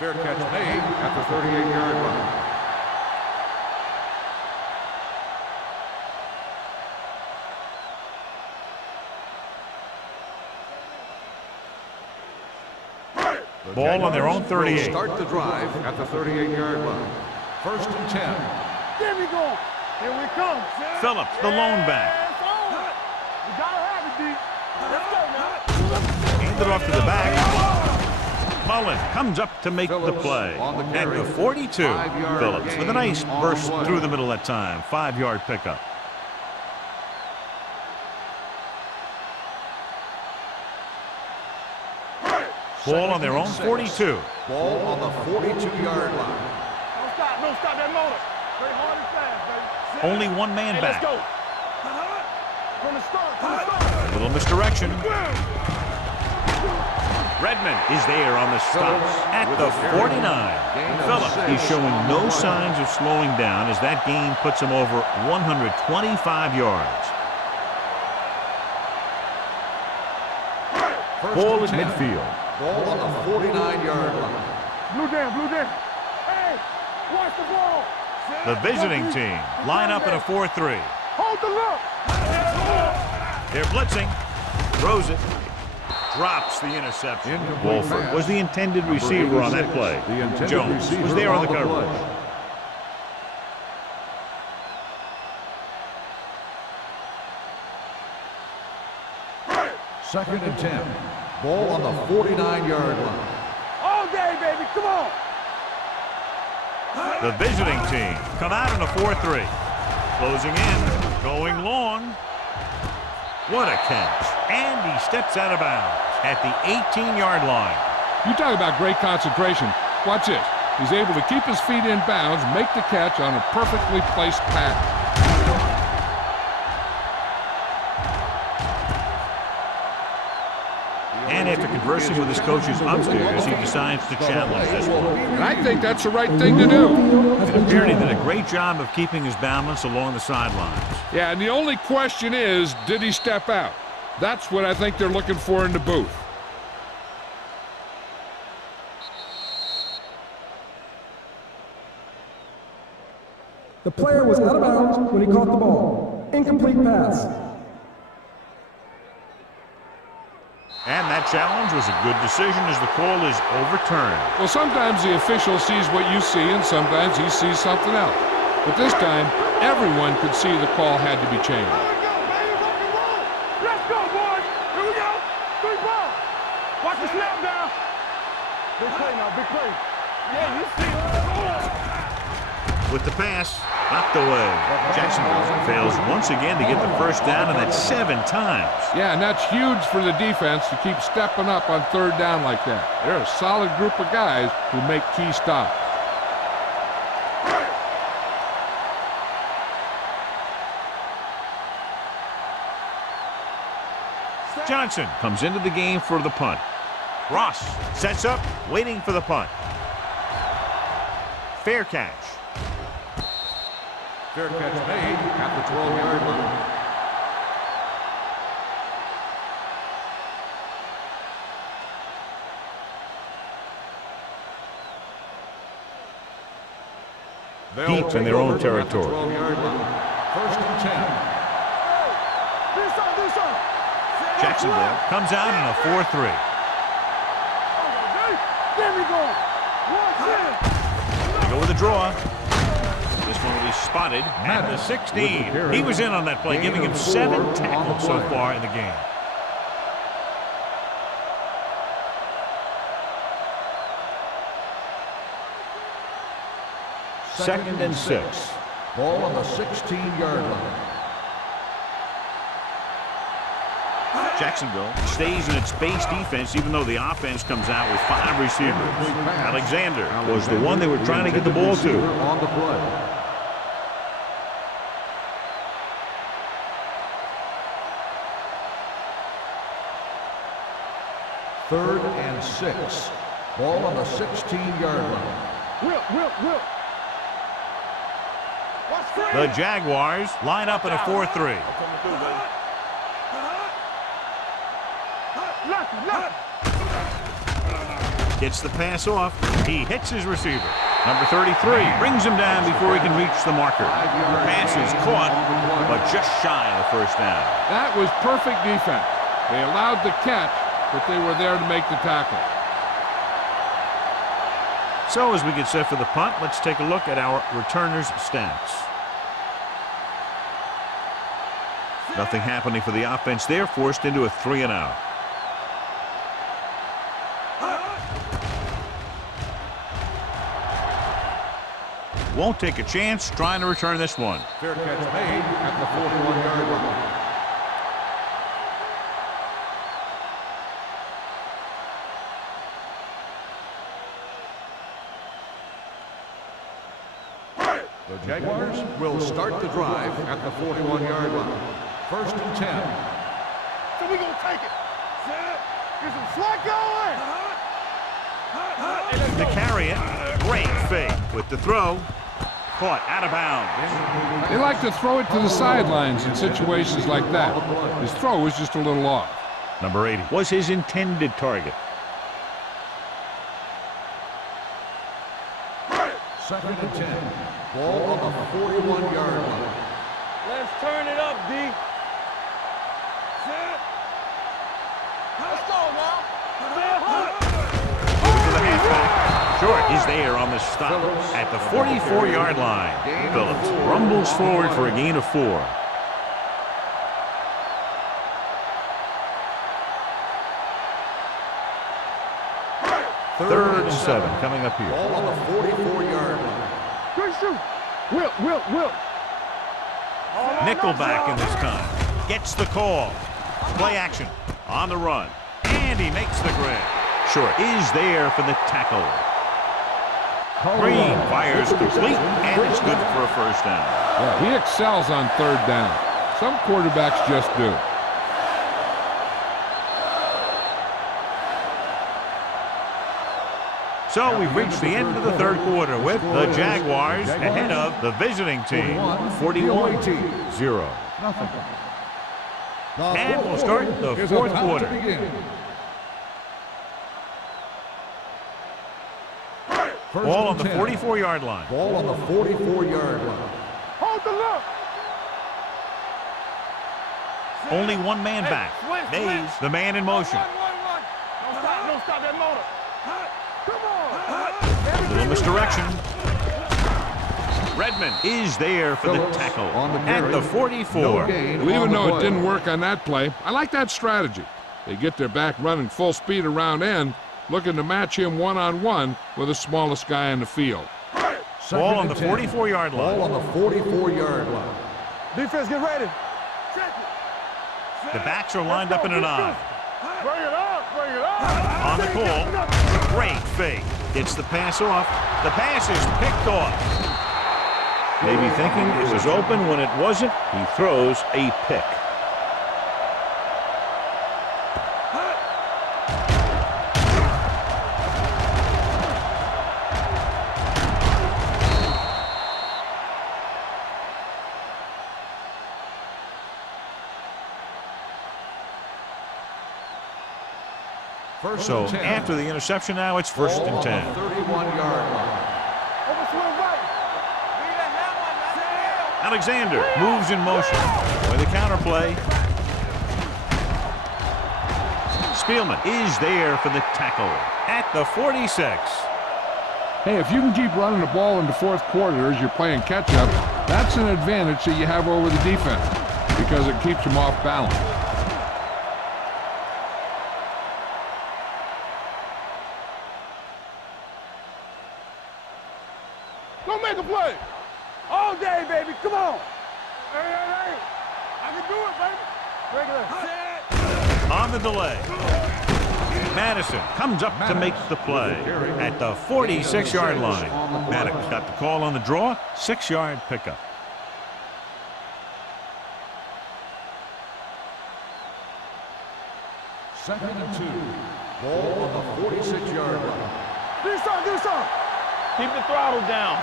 Fair catch made at the 38-yard line. Ball on their own Will 38. start the drive at the 38-yard line. First and 10. There we go. Here we come. Phillips, the lone back. You gotta have it, D. Let's go now. Handed off to the back. Mullen comes up to make the play. At the 42, Phillips with a nice burst through the middle that time. 5-yard pickup. Ball on their own 42. Ball on the 42-yard line. Don't stop that motor. Very hard and fast, baby. Only one man Hey, back. let's go. From the start. A little misdirection. Redmond is there on the stop at the 49. Phillips is showing no signs of slowing down as that gain puts him over 125 yards. Ball at midfield. Ball on the 49-yard line. Blue down. Hey, watch the ball. The visiting team line up in a 4-3. Hold the look. They're blitzing. Throws it. Drops the interception. Wolford was the intended receiver on that play. Jones was there on the coverage. Second and 10. Ball on the 49-yard line. All day, baby. Come on. The visiting team come out in a 4-3. Closing in. Going long. What a catch. And he steps out of bounds at the 18-yard line. You talk about great concentration. Watch this. He's able to keep his feet in bounds, make the catch on a perfectly placed pass. And after conversing with his coaches upstairs, he decides to challenge this one. And I think that's the right thing to do. It appeared he did a great job of keeping his balance along the sidelines. Yeah, and the only question is, did he step out? That's what I think they're looking for in the booth. The player was out of bounds when he caught the ball. Incomplete pass. And that challenge was a good decision as the call is overturned. Well, sometimes the official sees what you see, and sometimes he sees something else. But this time, everyone could see the call had to be changed. Here we go, baby. Rock and roll. Let's go, boys. Here we go. 3 ball. Watch the snap down. Big play now. Big play. Yeah, you see it. With the pass, knocked away. Jacksonville fails once again to get the first down, and that's 7 times. Yeah, and that's huge for the defense to keep stepping up on 3rd down like that. They're a solid group of guys who make key stops. Johnson comes into the game for the punt. Ross sets up, waiting for the punt. Fair catch. Fair catch made at the 12-yard line. Deep in their own territory. 12-yard line. 1st and 10. Do something. Jacksonville comes out in a 4-3. There we go. They go with a draw. This one will be spotted at the 16. He was in on that play, giving him 7 tackles so far in the game. Second and 6. Ball on the 16-yard line. Jacksonville stays in its base defense, even though the offense comes out with 5 receivers. Alexander was the one they were trying to get the ball to. On the play. Third and 6. Ball on the 16-yard line. Whip. The Jaguars line up in a 4-3. Gets the pass off. He hits his receiver. Number 33 brings him down before he can reach the marker. The pass is caught, but just shy of the first down. That was perfect defense. They allowed the catch, but they were there to make the tackle. So as we get set for the punt, let's take a look at our returners' stats. Nothing happening for the offense there, forced into a 3-and-out. Won't take a chance trying to return this one. Fair catch made at the 41-yard line. The Jaguars will start the drive at the 41-yard line. 1st and 10. So we gonna take it. Get some slack going. To carry it, great fake with the throw. Caught out of bounds. They like to throw it to the sidelines in situations like that. His throw was just a little off. Number 80 was his intended target. 2nd and 10. Ball on the 41-yard line. Let's turn it up, D. Let's go now. To the halfback. Short is there on the stop at the 44-yard line. Phillips rumbles forward for a gain of 4. Third and 7 coming up here. Ball on the 44-yard line. Good shoot. Whip. Nickelback in this time. Gets the call. Play action on the run. And he makes the grab. Short is there for the tackle. Green fires complete, and it's good for a 1st down. Yeah, he excels on 3rd down. Some quarterbacks just do. So we've reached the end of the 3rd quarter with the Jaguars ahead of the visiting team, 41-0. And we'll start the 4th quarter. Ball on the 44-yard line. Ball on the 44-yard line. Hold the look. Only one man back. Mays, the man in motion. Don't stop that motor. Come on. Little misdirection. Redmond is there for the tackle at the 44. Well, even though it didn't work on that play, I like that strategy. They get their back running full speed around end, looking to match him one-on-one with the smallest guy in the field. Ball on the 44-yard line. Ball on the 44-yard line. Defense, get ready. The backs are lined up in an I. Bring it up. On the call, great fake. Gets the pass off. The pass is picked off. Maybe thinking it was open when it wasn't. He throws a pick. So after the interception now, it's 1st and 10. 31-yard line. Alexander moves in motion with a counterplay. Spielman is there for the tackle at the 46. Hey, if you can keep running the ball in the 4th quarter as you're playing catch-up, that's an advantage that you have over the defense because it keeps them off balance. Go make a play. All day, baby. Come on. Hey. I can do it, baby. Regular. On the delay. Madison comes up to make the play at the 46-yard line. Maddox got the call on the draw. 6-yard pickup. Second and 2. Ball on the 46-yard line. Do something. Keep the throttle down.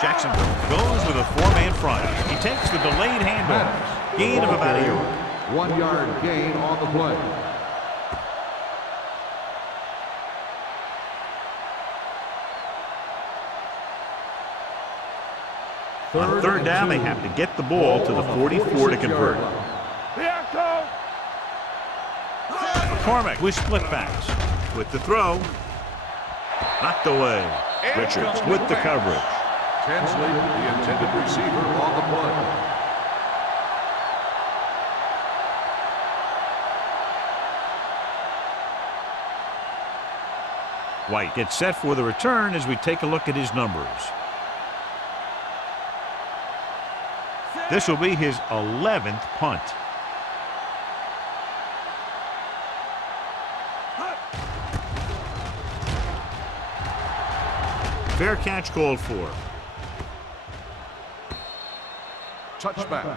Jacksonville goes with a 4-man front. He takes the delayed handoff. Gain of about a yard. 1-yard gain on the play. On 3rd down, they have to get the ball to the 44 to convert. McCormick with split backs. With the throw. Knocked away. Richards with the coverage. Tinsley, the intended receiver, on the play. White gets set for the return as we take a look at his numbers. This will be his 11th punt. Fair catch called for. Touchback.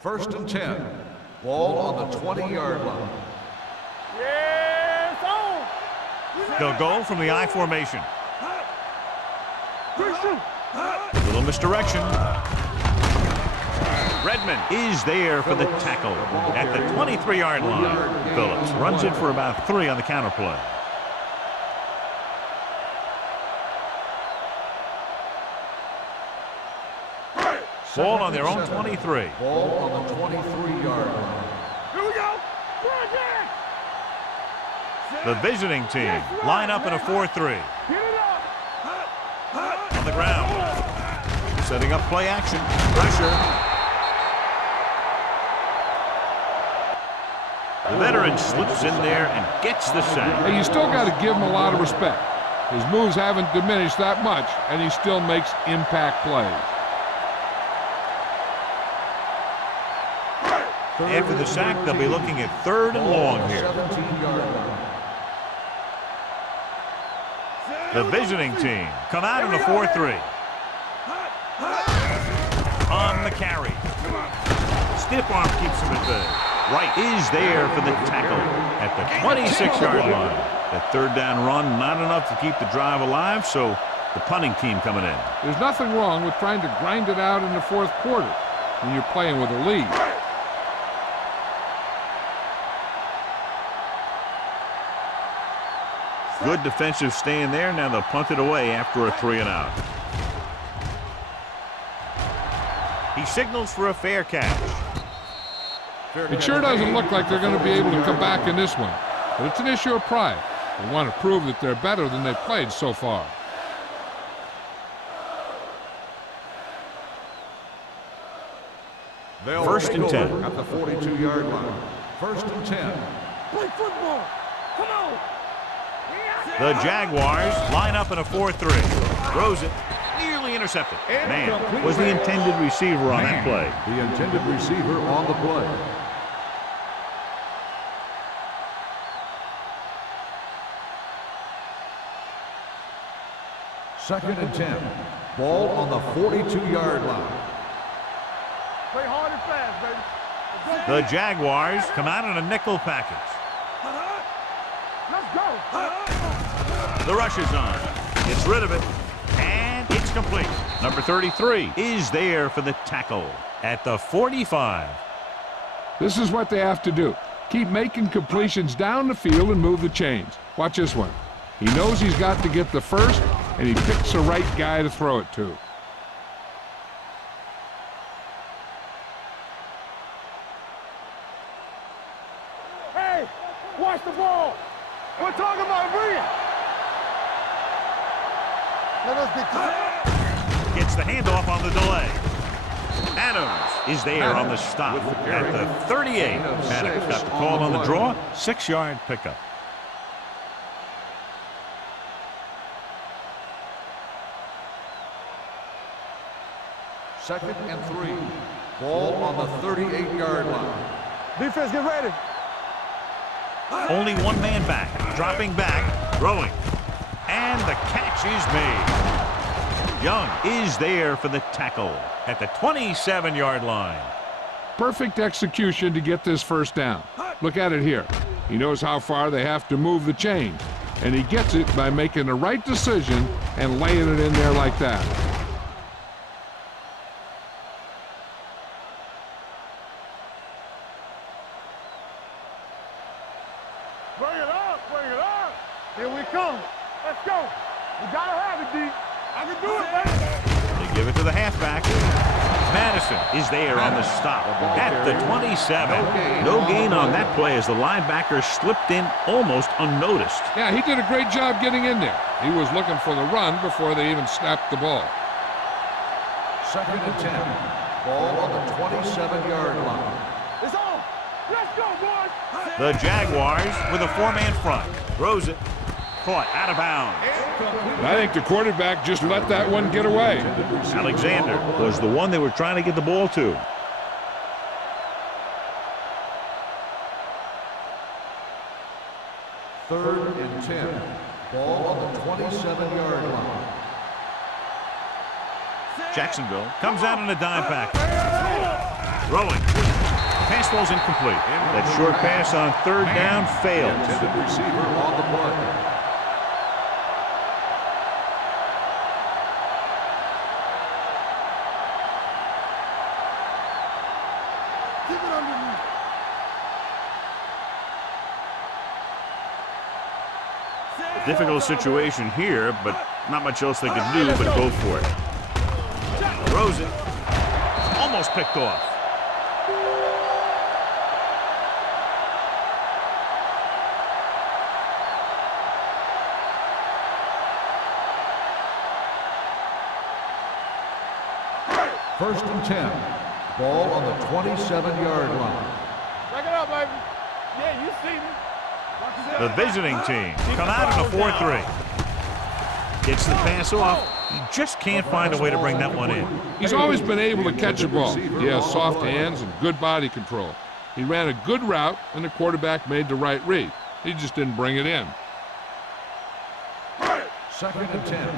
First and 10. Ball on the 20-yard line. Yes, on. They'll go from the I formation. Little misdirection. Redmond is there for the tackle at the 23-yard line. Phillips runs it for about 3 on the counter play. Ball on their own 23. Ball on the 23-yard line. Here we go. The visiting team line up in a 4-3. Get it up. On the ground. Setting up play action. Pressure. The veteran slips in there and gets the sack. Hey, you still got to give him a lot of respect. His moves haven't diminished that much, and he still makes impact plays. After the sack, they'll be looking at 3rd and long here. 17-yard line. The visiting team come out in a 4-3. On the carry. Stiff arm keeps him at bay. Wright is there for the tackle at the 26-yard line. That 3rd down run, not enough to keep the drive alive, so the punting team coming in. There's nothing wrong with trying to grind it out in the 4th quarter when you're playing with a lead. Good defensive stand there. Now they'll punt it away after a 3-and-out. He signals for a fair catch. It sure doesn't look like they're going to be able to come back in this one, but it's an issue of pride. They want to prove that they're better than they've played so far. First and 10. At the 42-yard line. First and 10. Play football. Come on. The Jaguars line up in a 4-3. Throws it. Nearly intercepted. Man was the intended receiver on that play. The intended receiver on the play. Second and 10. Ball on the 42-yard line. Play hard and fast, baby. The Jaguars come out in a nickel package. Let's go. The rush is on. Gets rid of it. And it's complete. Number 33 is there for the tackle at the 45. This is what they have to do. Keep making completions down the field and move the chains. Watch this one. He knows he's got to get the first, and he picks the right guy to throw it to. Hey, watch the ball. We're talking about Rhea. Let us be clear. Gets the handoff on the delay. Adams is there on the stop at the 38. Maddox got the call on the draw. 6-yard pickup. Second and 3. Ball on the 38-yard line. Defense, get ready. Only one man back. Dropping back. Throwing. And the catch is made. Young is there for the tackle at the 27-yard line. Perfect execution to get this first down. Look at it here. He knows how far they have to move the chain, and he gets it by making the right decision and laying it in there like that. Bring it up, bring it up. Here we come. Let's go. We gotta have it, D. I can do it, baby. They give it to the halfback. Madison is there on the stop at the 27. No gain on that play as the linebacker slipped in almost unnoticed. Yeah, he did a great job getting in there. He was looking for the run before they even snapped the ball. 2nd and 10. Ball on the 27-yard line. It's on. Let's go, boys. The Jaguars with a 4-man front. Throws it. Caught out of bounds. I think the quarterback just let that one get away. Alexander was the one they were trying to get the ball to. Third and 10. Ball on the 27-yard line. Jacksonville comes out in a dime pack. Throwing. Pass ball's incomplete. That short pass on 3rd down fails. Intended receiver on the play. Difficult situation here, but not much else they can do but go for it. Throws it. Almost picked off. First and 10. Ball on the 27-yard line. Check it out, baby. Yeah, you see me. The visiting team come out in a 4-3. Gets the pass off. He just can't find a way to bring that one in. He's always been able to catch a ball. He has soft hands and good body control. He ran a good route, and the quarterback made the right read. He just didn't bring it in. 2nd and 10.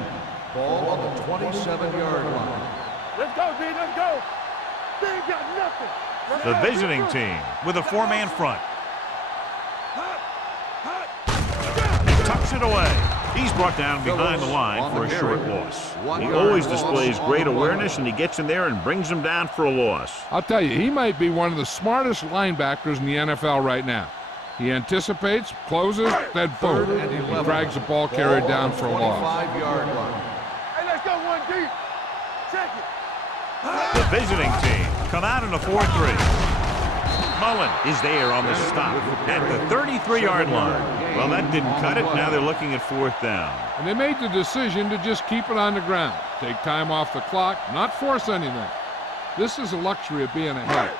Ball on the 27-yard line. Let's go, D. Let's go. They ain't got nothing. The visiting team with a 4-man front. Tucks it away. He's brought down behind the line for a short loss. He always displays great awareness, and he gets in there and brings him down for a loss. I'll tell you, he might be one of the smartest linebackers in the NFL right now. He anticipates, closes, then boom, he drags the ball carrier down for a loss. 25-yard line. Hey, let's go, 1D. Check it. The visiting team come out in a 4-3. Mullen is there on the stop at the 33-yard line. Well, that didn't cut it. Now they're looking at 4th down. And they made the decision to just keep it on the ground. Take time off the clock, not force anything. This is a luxury of being ahead.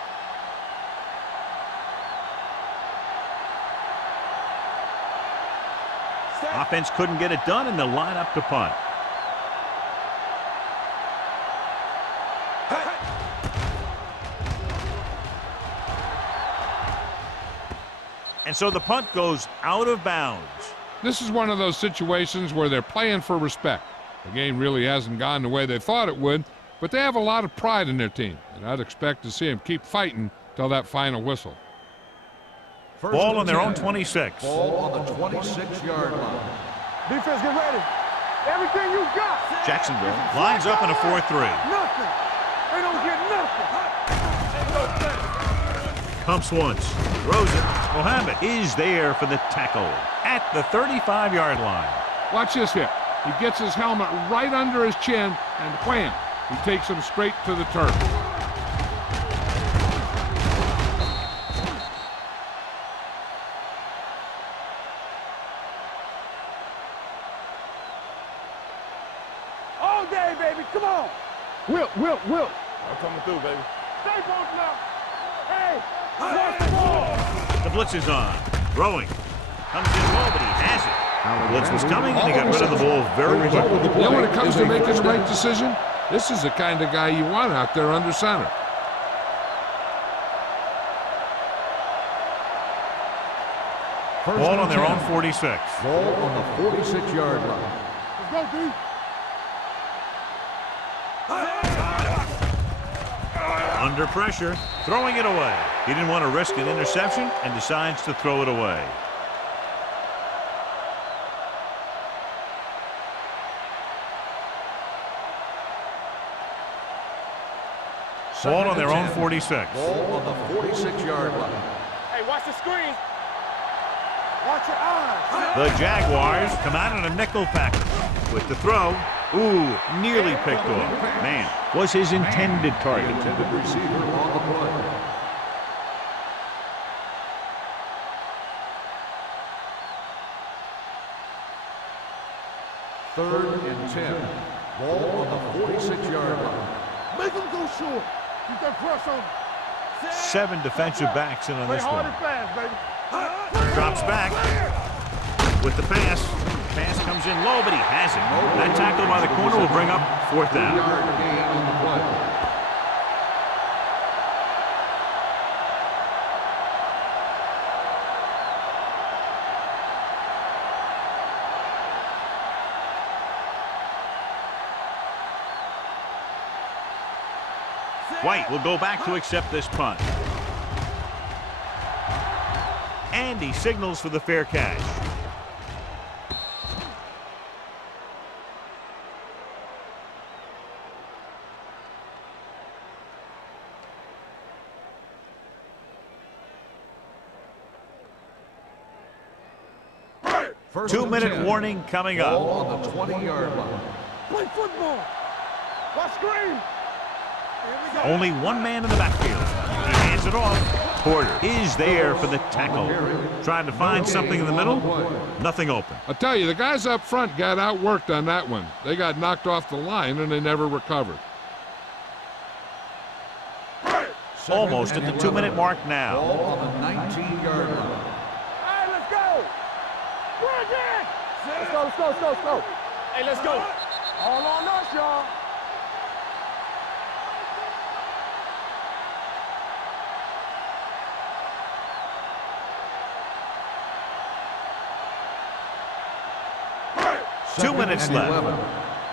Offense couldn't get it done, and they'll line up to punt. And so the punt goes out of bounds. This is one of those situations where they're playing for respect. The game really hasn't gone the way they thought it would, but they have a lot of pride in their team, and I'd expect to see them keep fighting till that final whistle. Ball on their own 26. Ball on the 26-yard line. Defense, get ready. Everything you got. Jacksonville lines up in a 4-3. Nothing. They don't get nothing. Pumps once, throws it. Mohammed is there for the tackle at the 35-yard line. Watch this here. He gets his helmet right under his chin, and wham, he takes him straight to the turf. All day, baby. Come on. Will. I'm coming through, baby. Stay both now. Hey, watch the ball. The blitz is on. Throwing. Comes in low, but he has it. The blitz was coming, and he got rid of the ball very quickly. You know, when it comes to making the right decision, this is the kind of guy you want out there under center. Ball on their own 46. Ball on the 46-yard line. Let's go, D. Under pressure, throwing it away. He didn't want to risk an interception and decides to throw it away. Ball on their own 46. Ball on the 46-yard line. Hey, watch the screen. Watch your eyes. The Jaguars come out in a nickel package with the throw. Ooh, nearly picked off. Man, was his intended target. Intended receiver on the play. Third and 10. Ball on the 46-yard line. Make him go short. Keep that press on him. 7 defensive backs in on Play this hard one. and fast, baby. Drops back with the pass. Pass comes in low, but he has it. That tackle by the corner will bring up 4th down. 3-yard gain on the play. White will go back to accept this punt. And he signals for the fair catch. First 2-minute and 10. warning coming up. Ball on the 20-yard line. Play football. Watch screen. Only one man in the backfield. He hands it off. Porter is there for the tackle. Trying to find something in the middle. Nothing open. I'll tell you, the guys up front got outworked on that one. They got knocked off the line, and they never recovered. Almost at the 2-minute mark now. Ball on the 19-yard line. Hey, let's go. We're again. Let's go, let's go, let's go, let's go. Hey, let's go. All on us, y'all. Two minutes left. 11.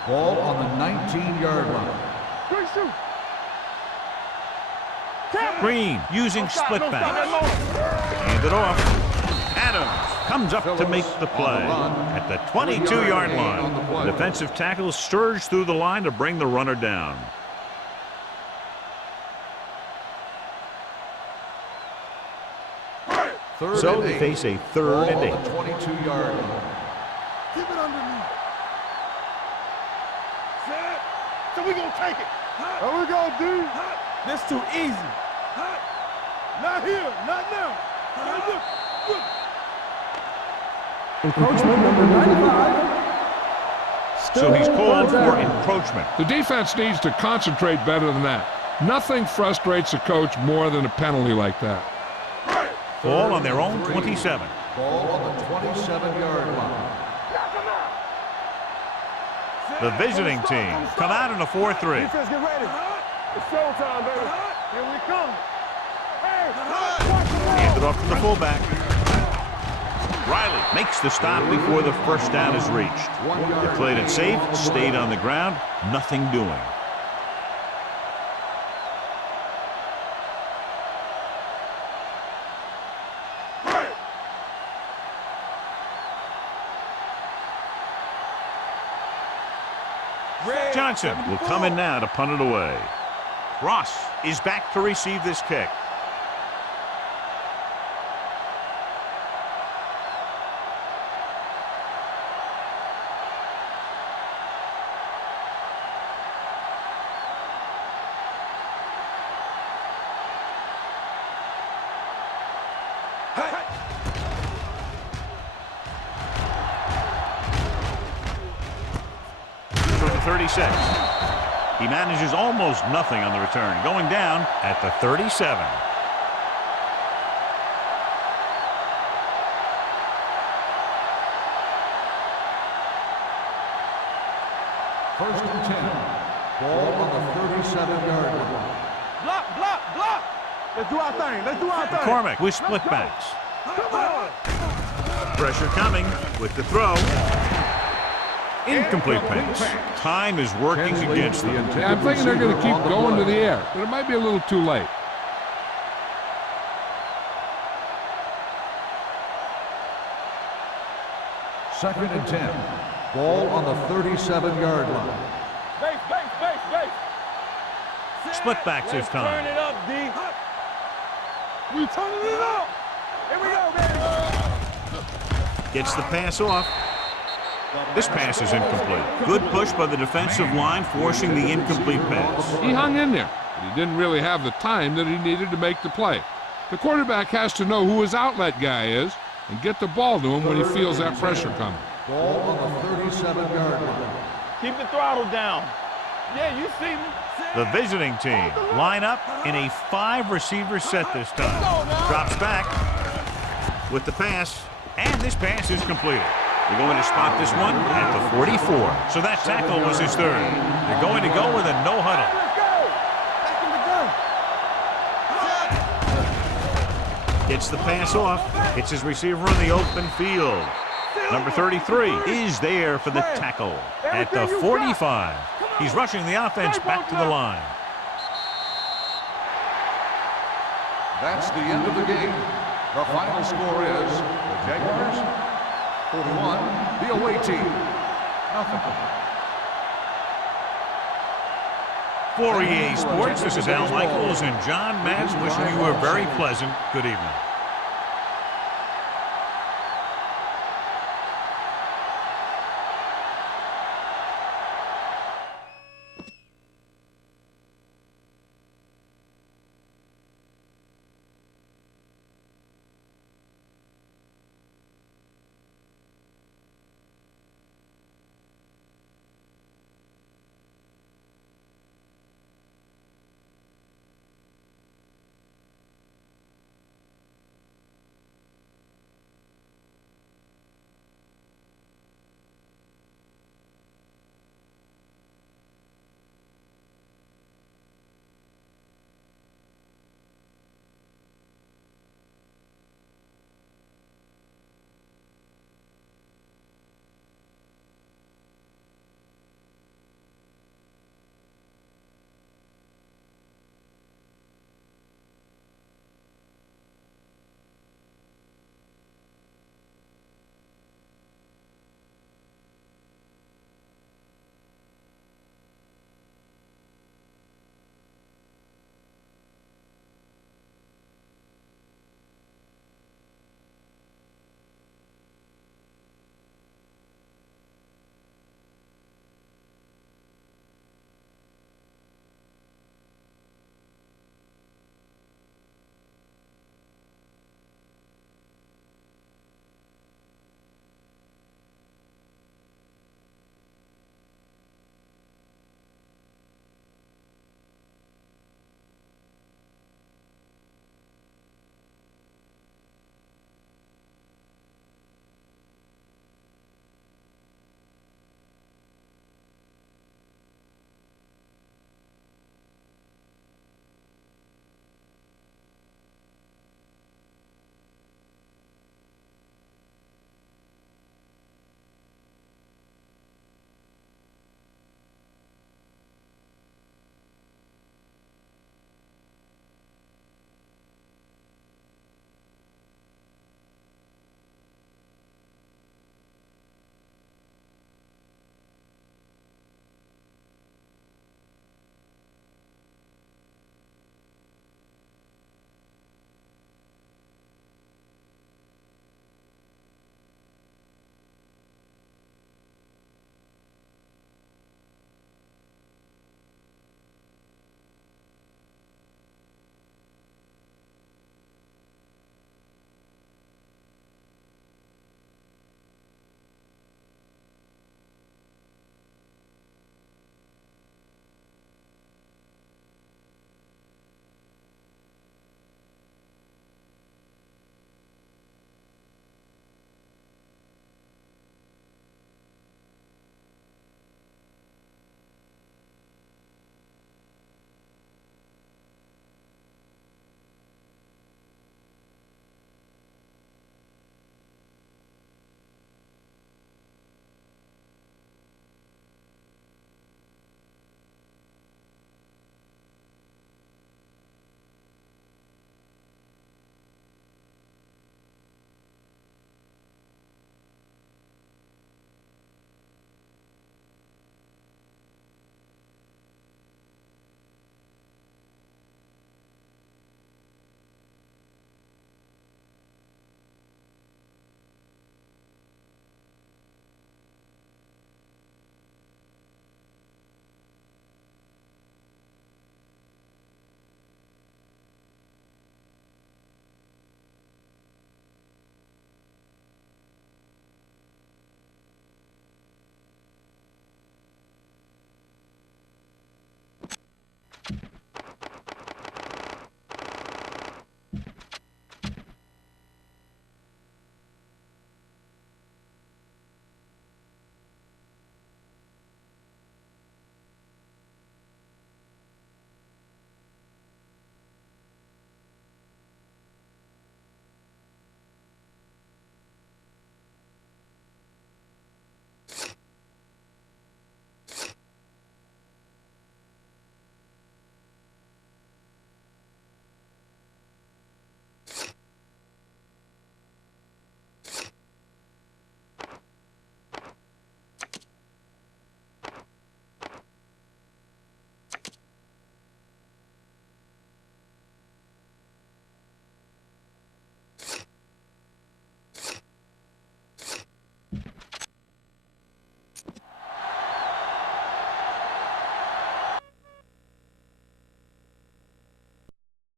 Ball on the 19-yard line. Good shoot. Green using split backs. Hand it off. Adams comes up to make the play at the 22-yard line. The defensive tackle surged through the line to bring the runner down. So they face a 3rd and 8. 22-yard line. Keep it underneath. So we gonna take it. There we go, dude. This too easy. Not here, not now. Encroachment number 95. So he's called for encroachment. The defense needs to concentrate better than that. Nothing frustrates a coach more than a penalty like that. Ball on their own 27. Ball on the 27-yard line. The visiting team come out in a 4-3. Defense, get ready. It's showtime, baby. Here we come. Hey, watch the ball. Hand it off to the fullback. Riley makes the stop before the first down is reached. They played it safe, stayed on the ground, nothing doing. Johnson will come in now to punt it away. Ross is back to receive this kick. From the 36. He manages almost nothing on the return, going down at the 37. First and 10. Ball on the 37-yard line. Block, block, block. Let's do our thing. Let's do our thing. McCormick with split backs. Come on. Pressure coming with the throw. Incomplete pass. Time is working against them. Yeah, I'm thinking they're going to keep going to the air, but it might be a little too late. Second and 10. Ball on the 37-yard line. Base, base, base, base. Split backs this Turn time. it up, D. We turning it up. Here we go, baby. Gets the pass off. This pass is incomplete. Good push by the defensive line, forcing the incomplete pass. He hung in there, but he didn't really have the time that he needed to make the play. The quarterback has to know who his outlet guy is and get the ball to him when he feels that pressure coming. Ball on the 37-yard line. Keep the throttle down. Yeah, you see me. The visiting team line up in a 5-receiver set this time. Drops back with the pass, and this pass is completed. They're going to spot this one at the 44. So that tackle was his third. They're going to go with a no huddle. Gets the pass off. Hits his receiver in the open field. Number 33 is there for the tackle at the 45. He's rushing the offense back to the line. That's the end of the game. The final score is the Jaguars 41, the away team nothing. For EA Sports, this is Al Michaels and John Madden wishing you a very pleasant good evening.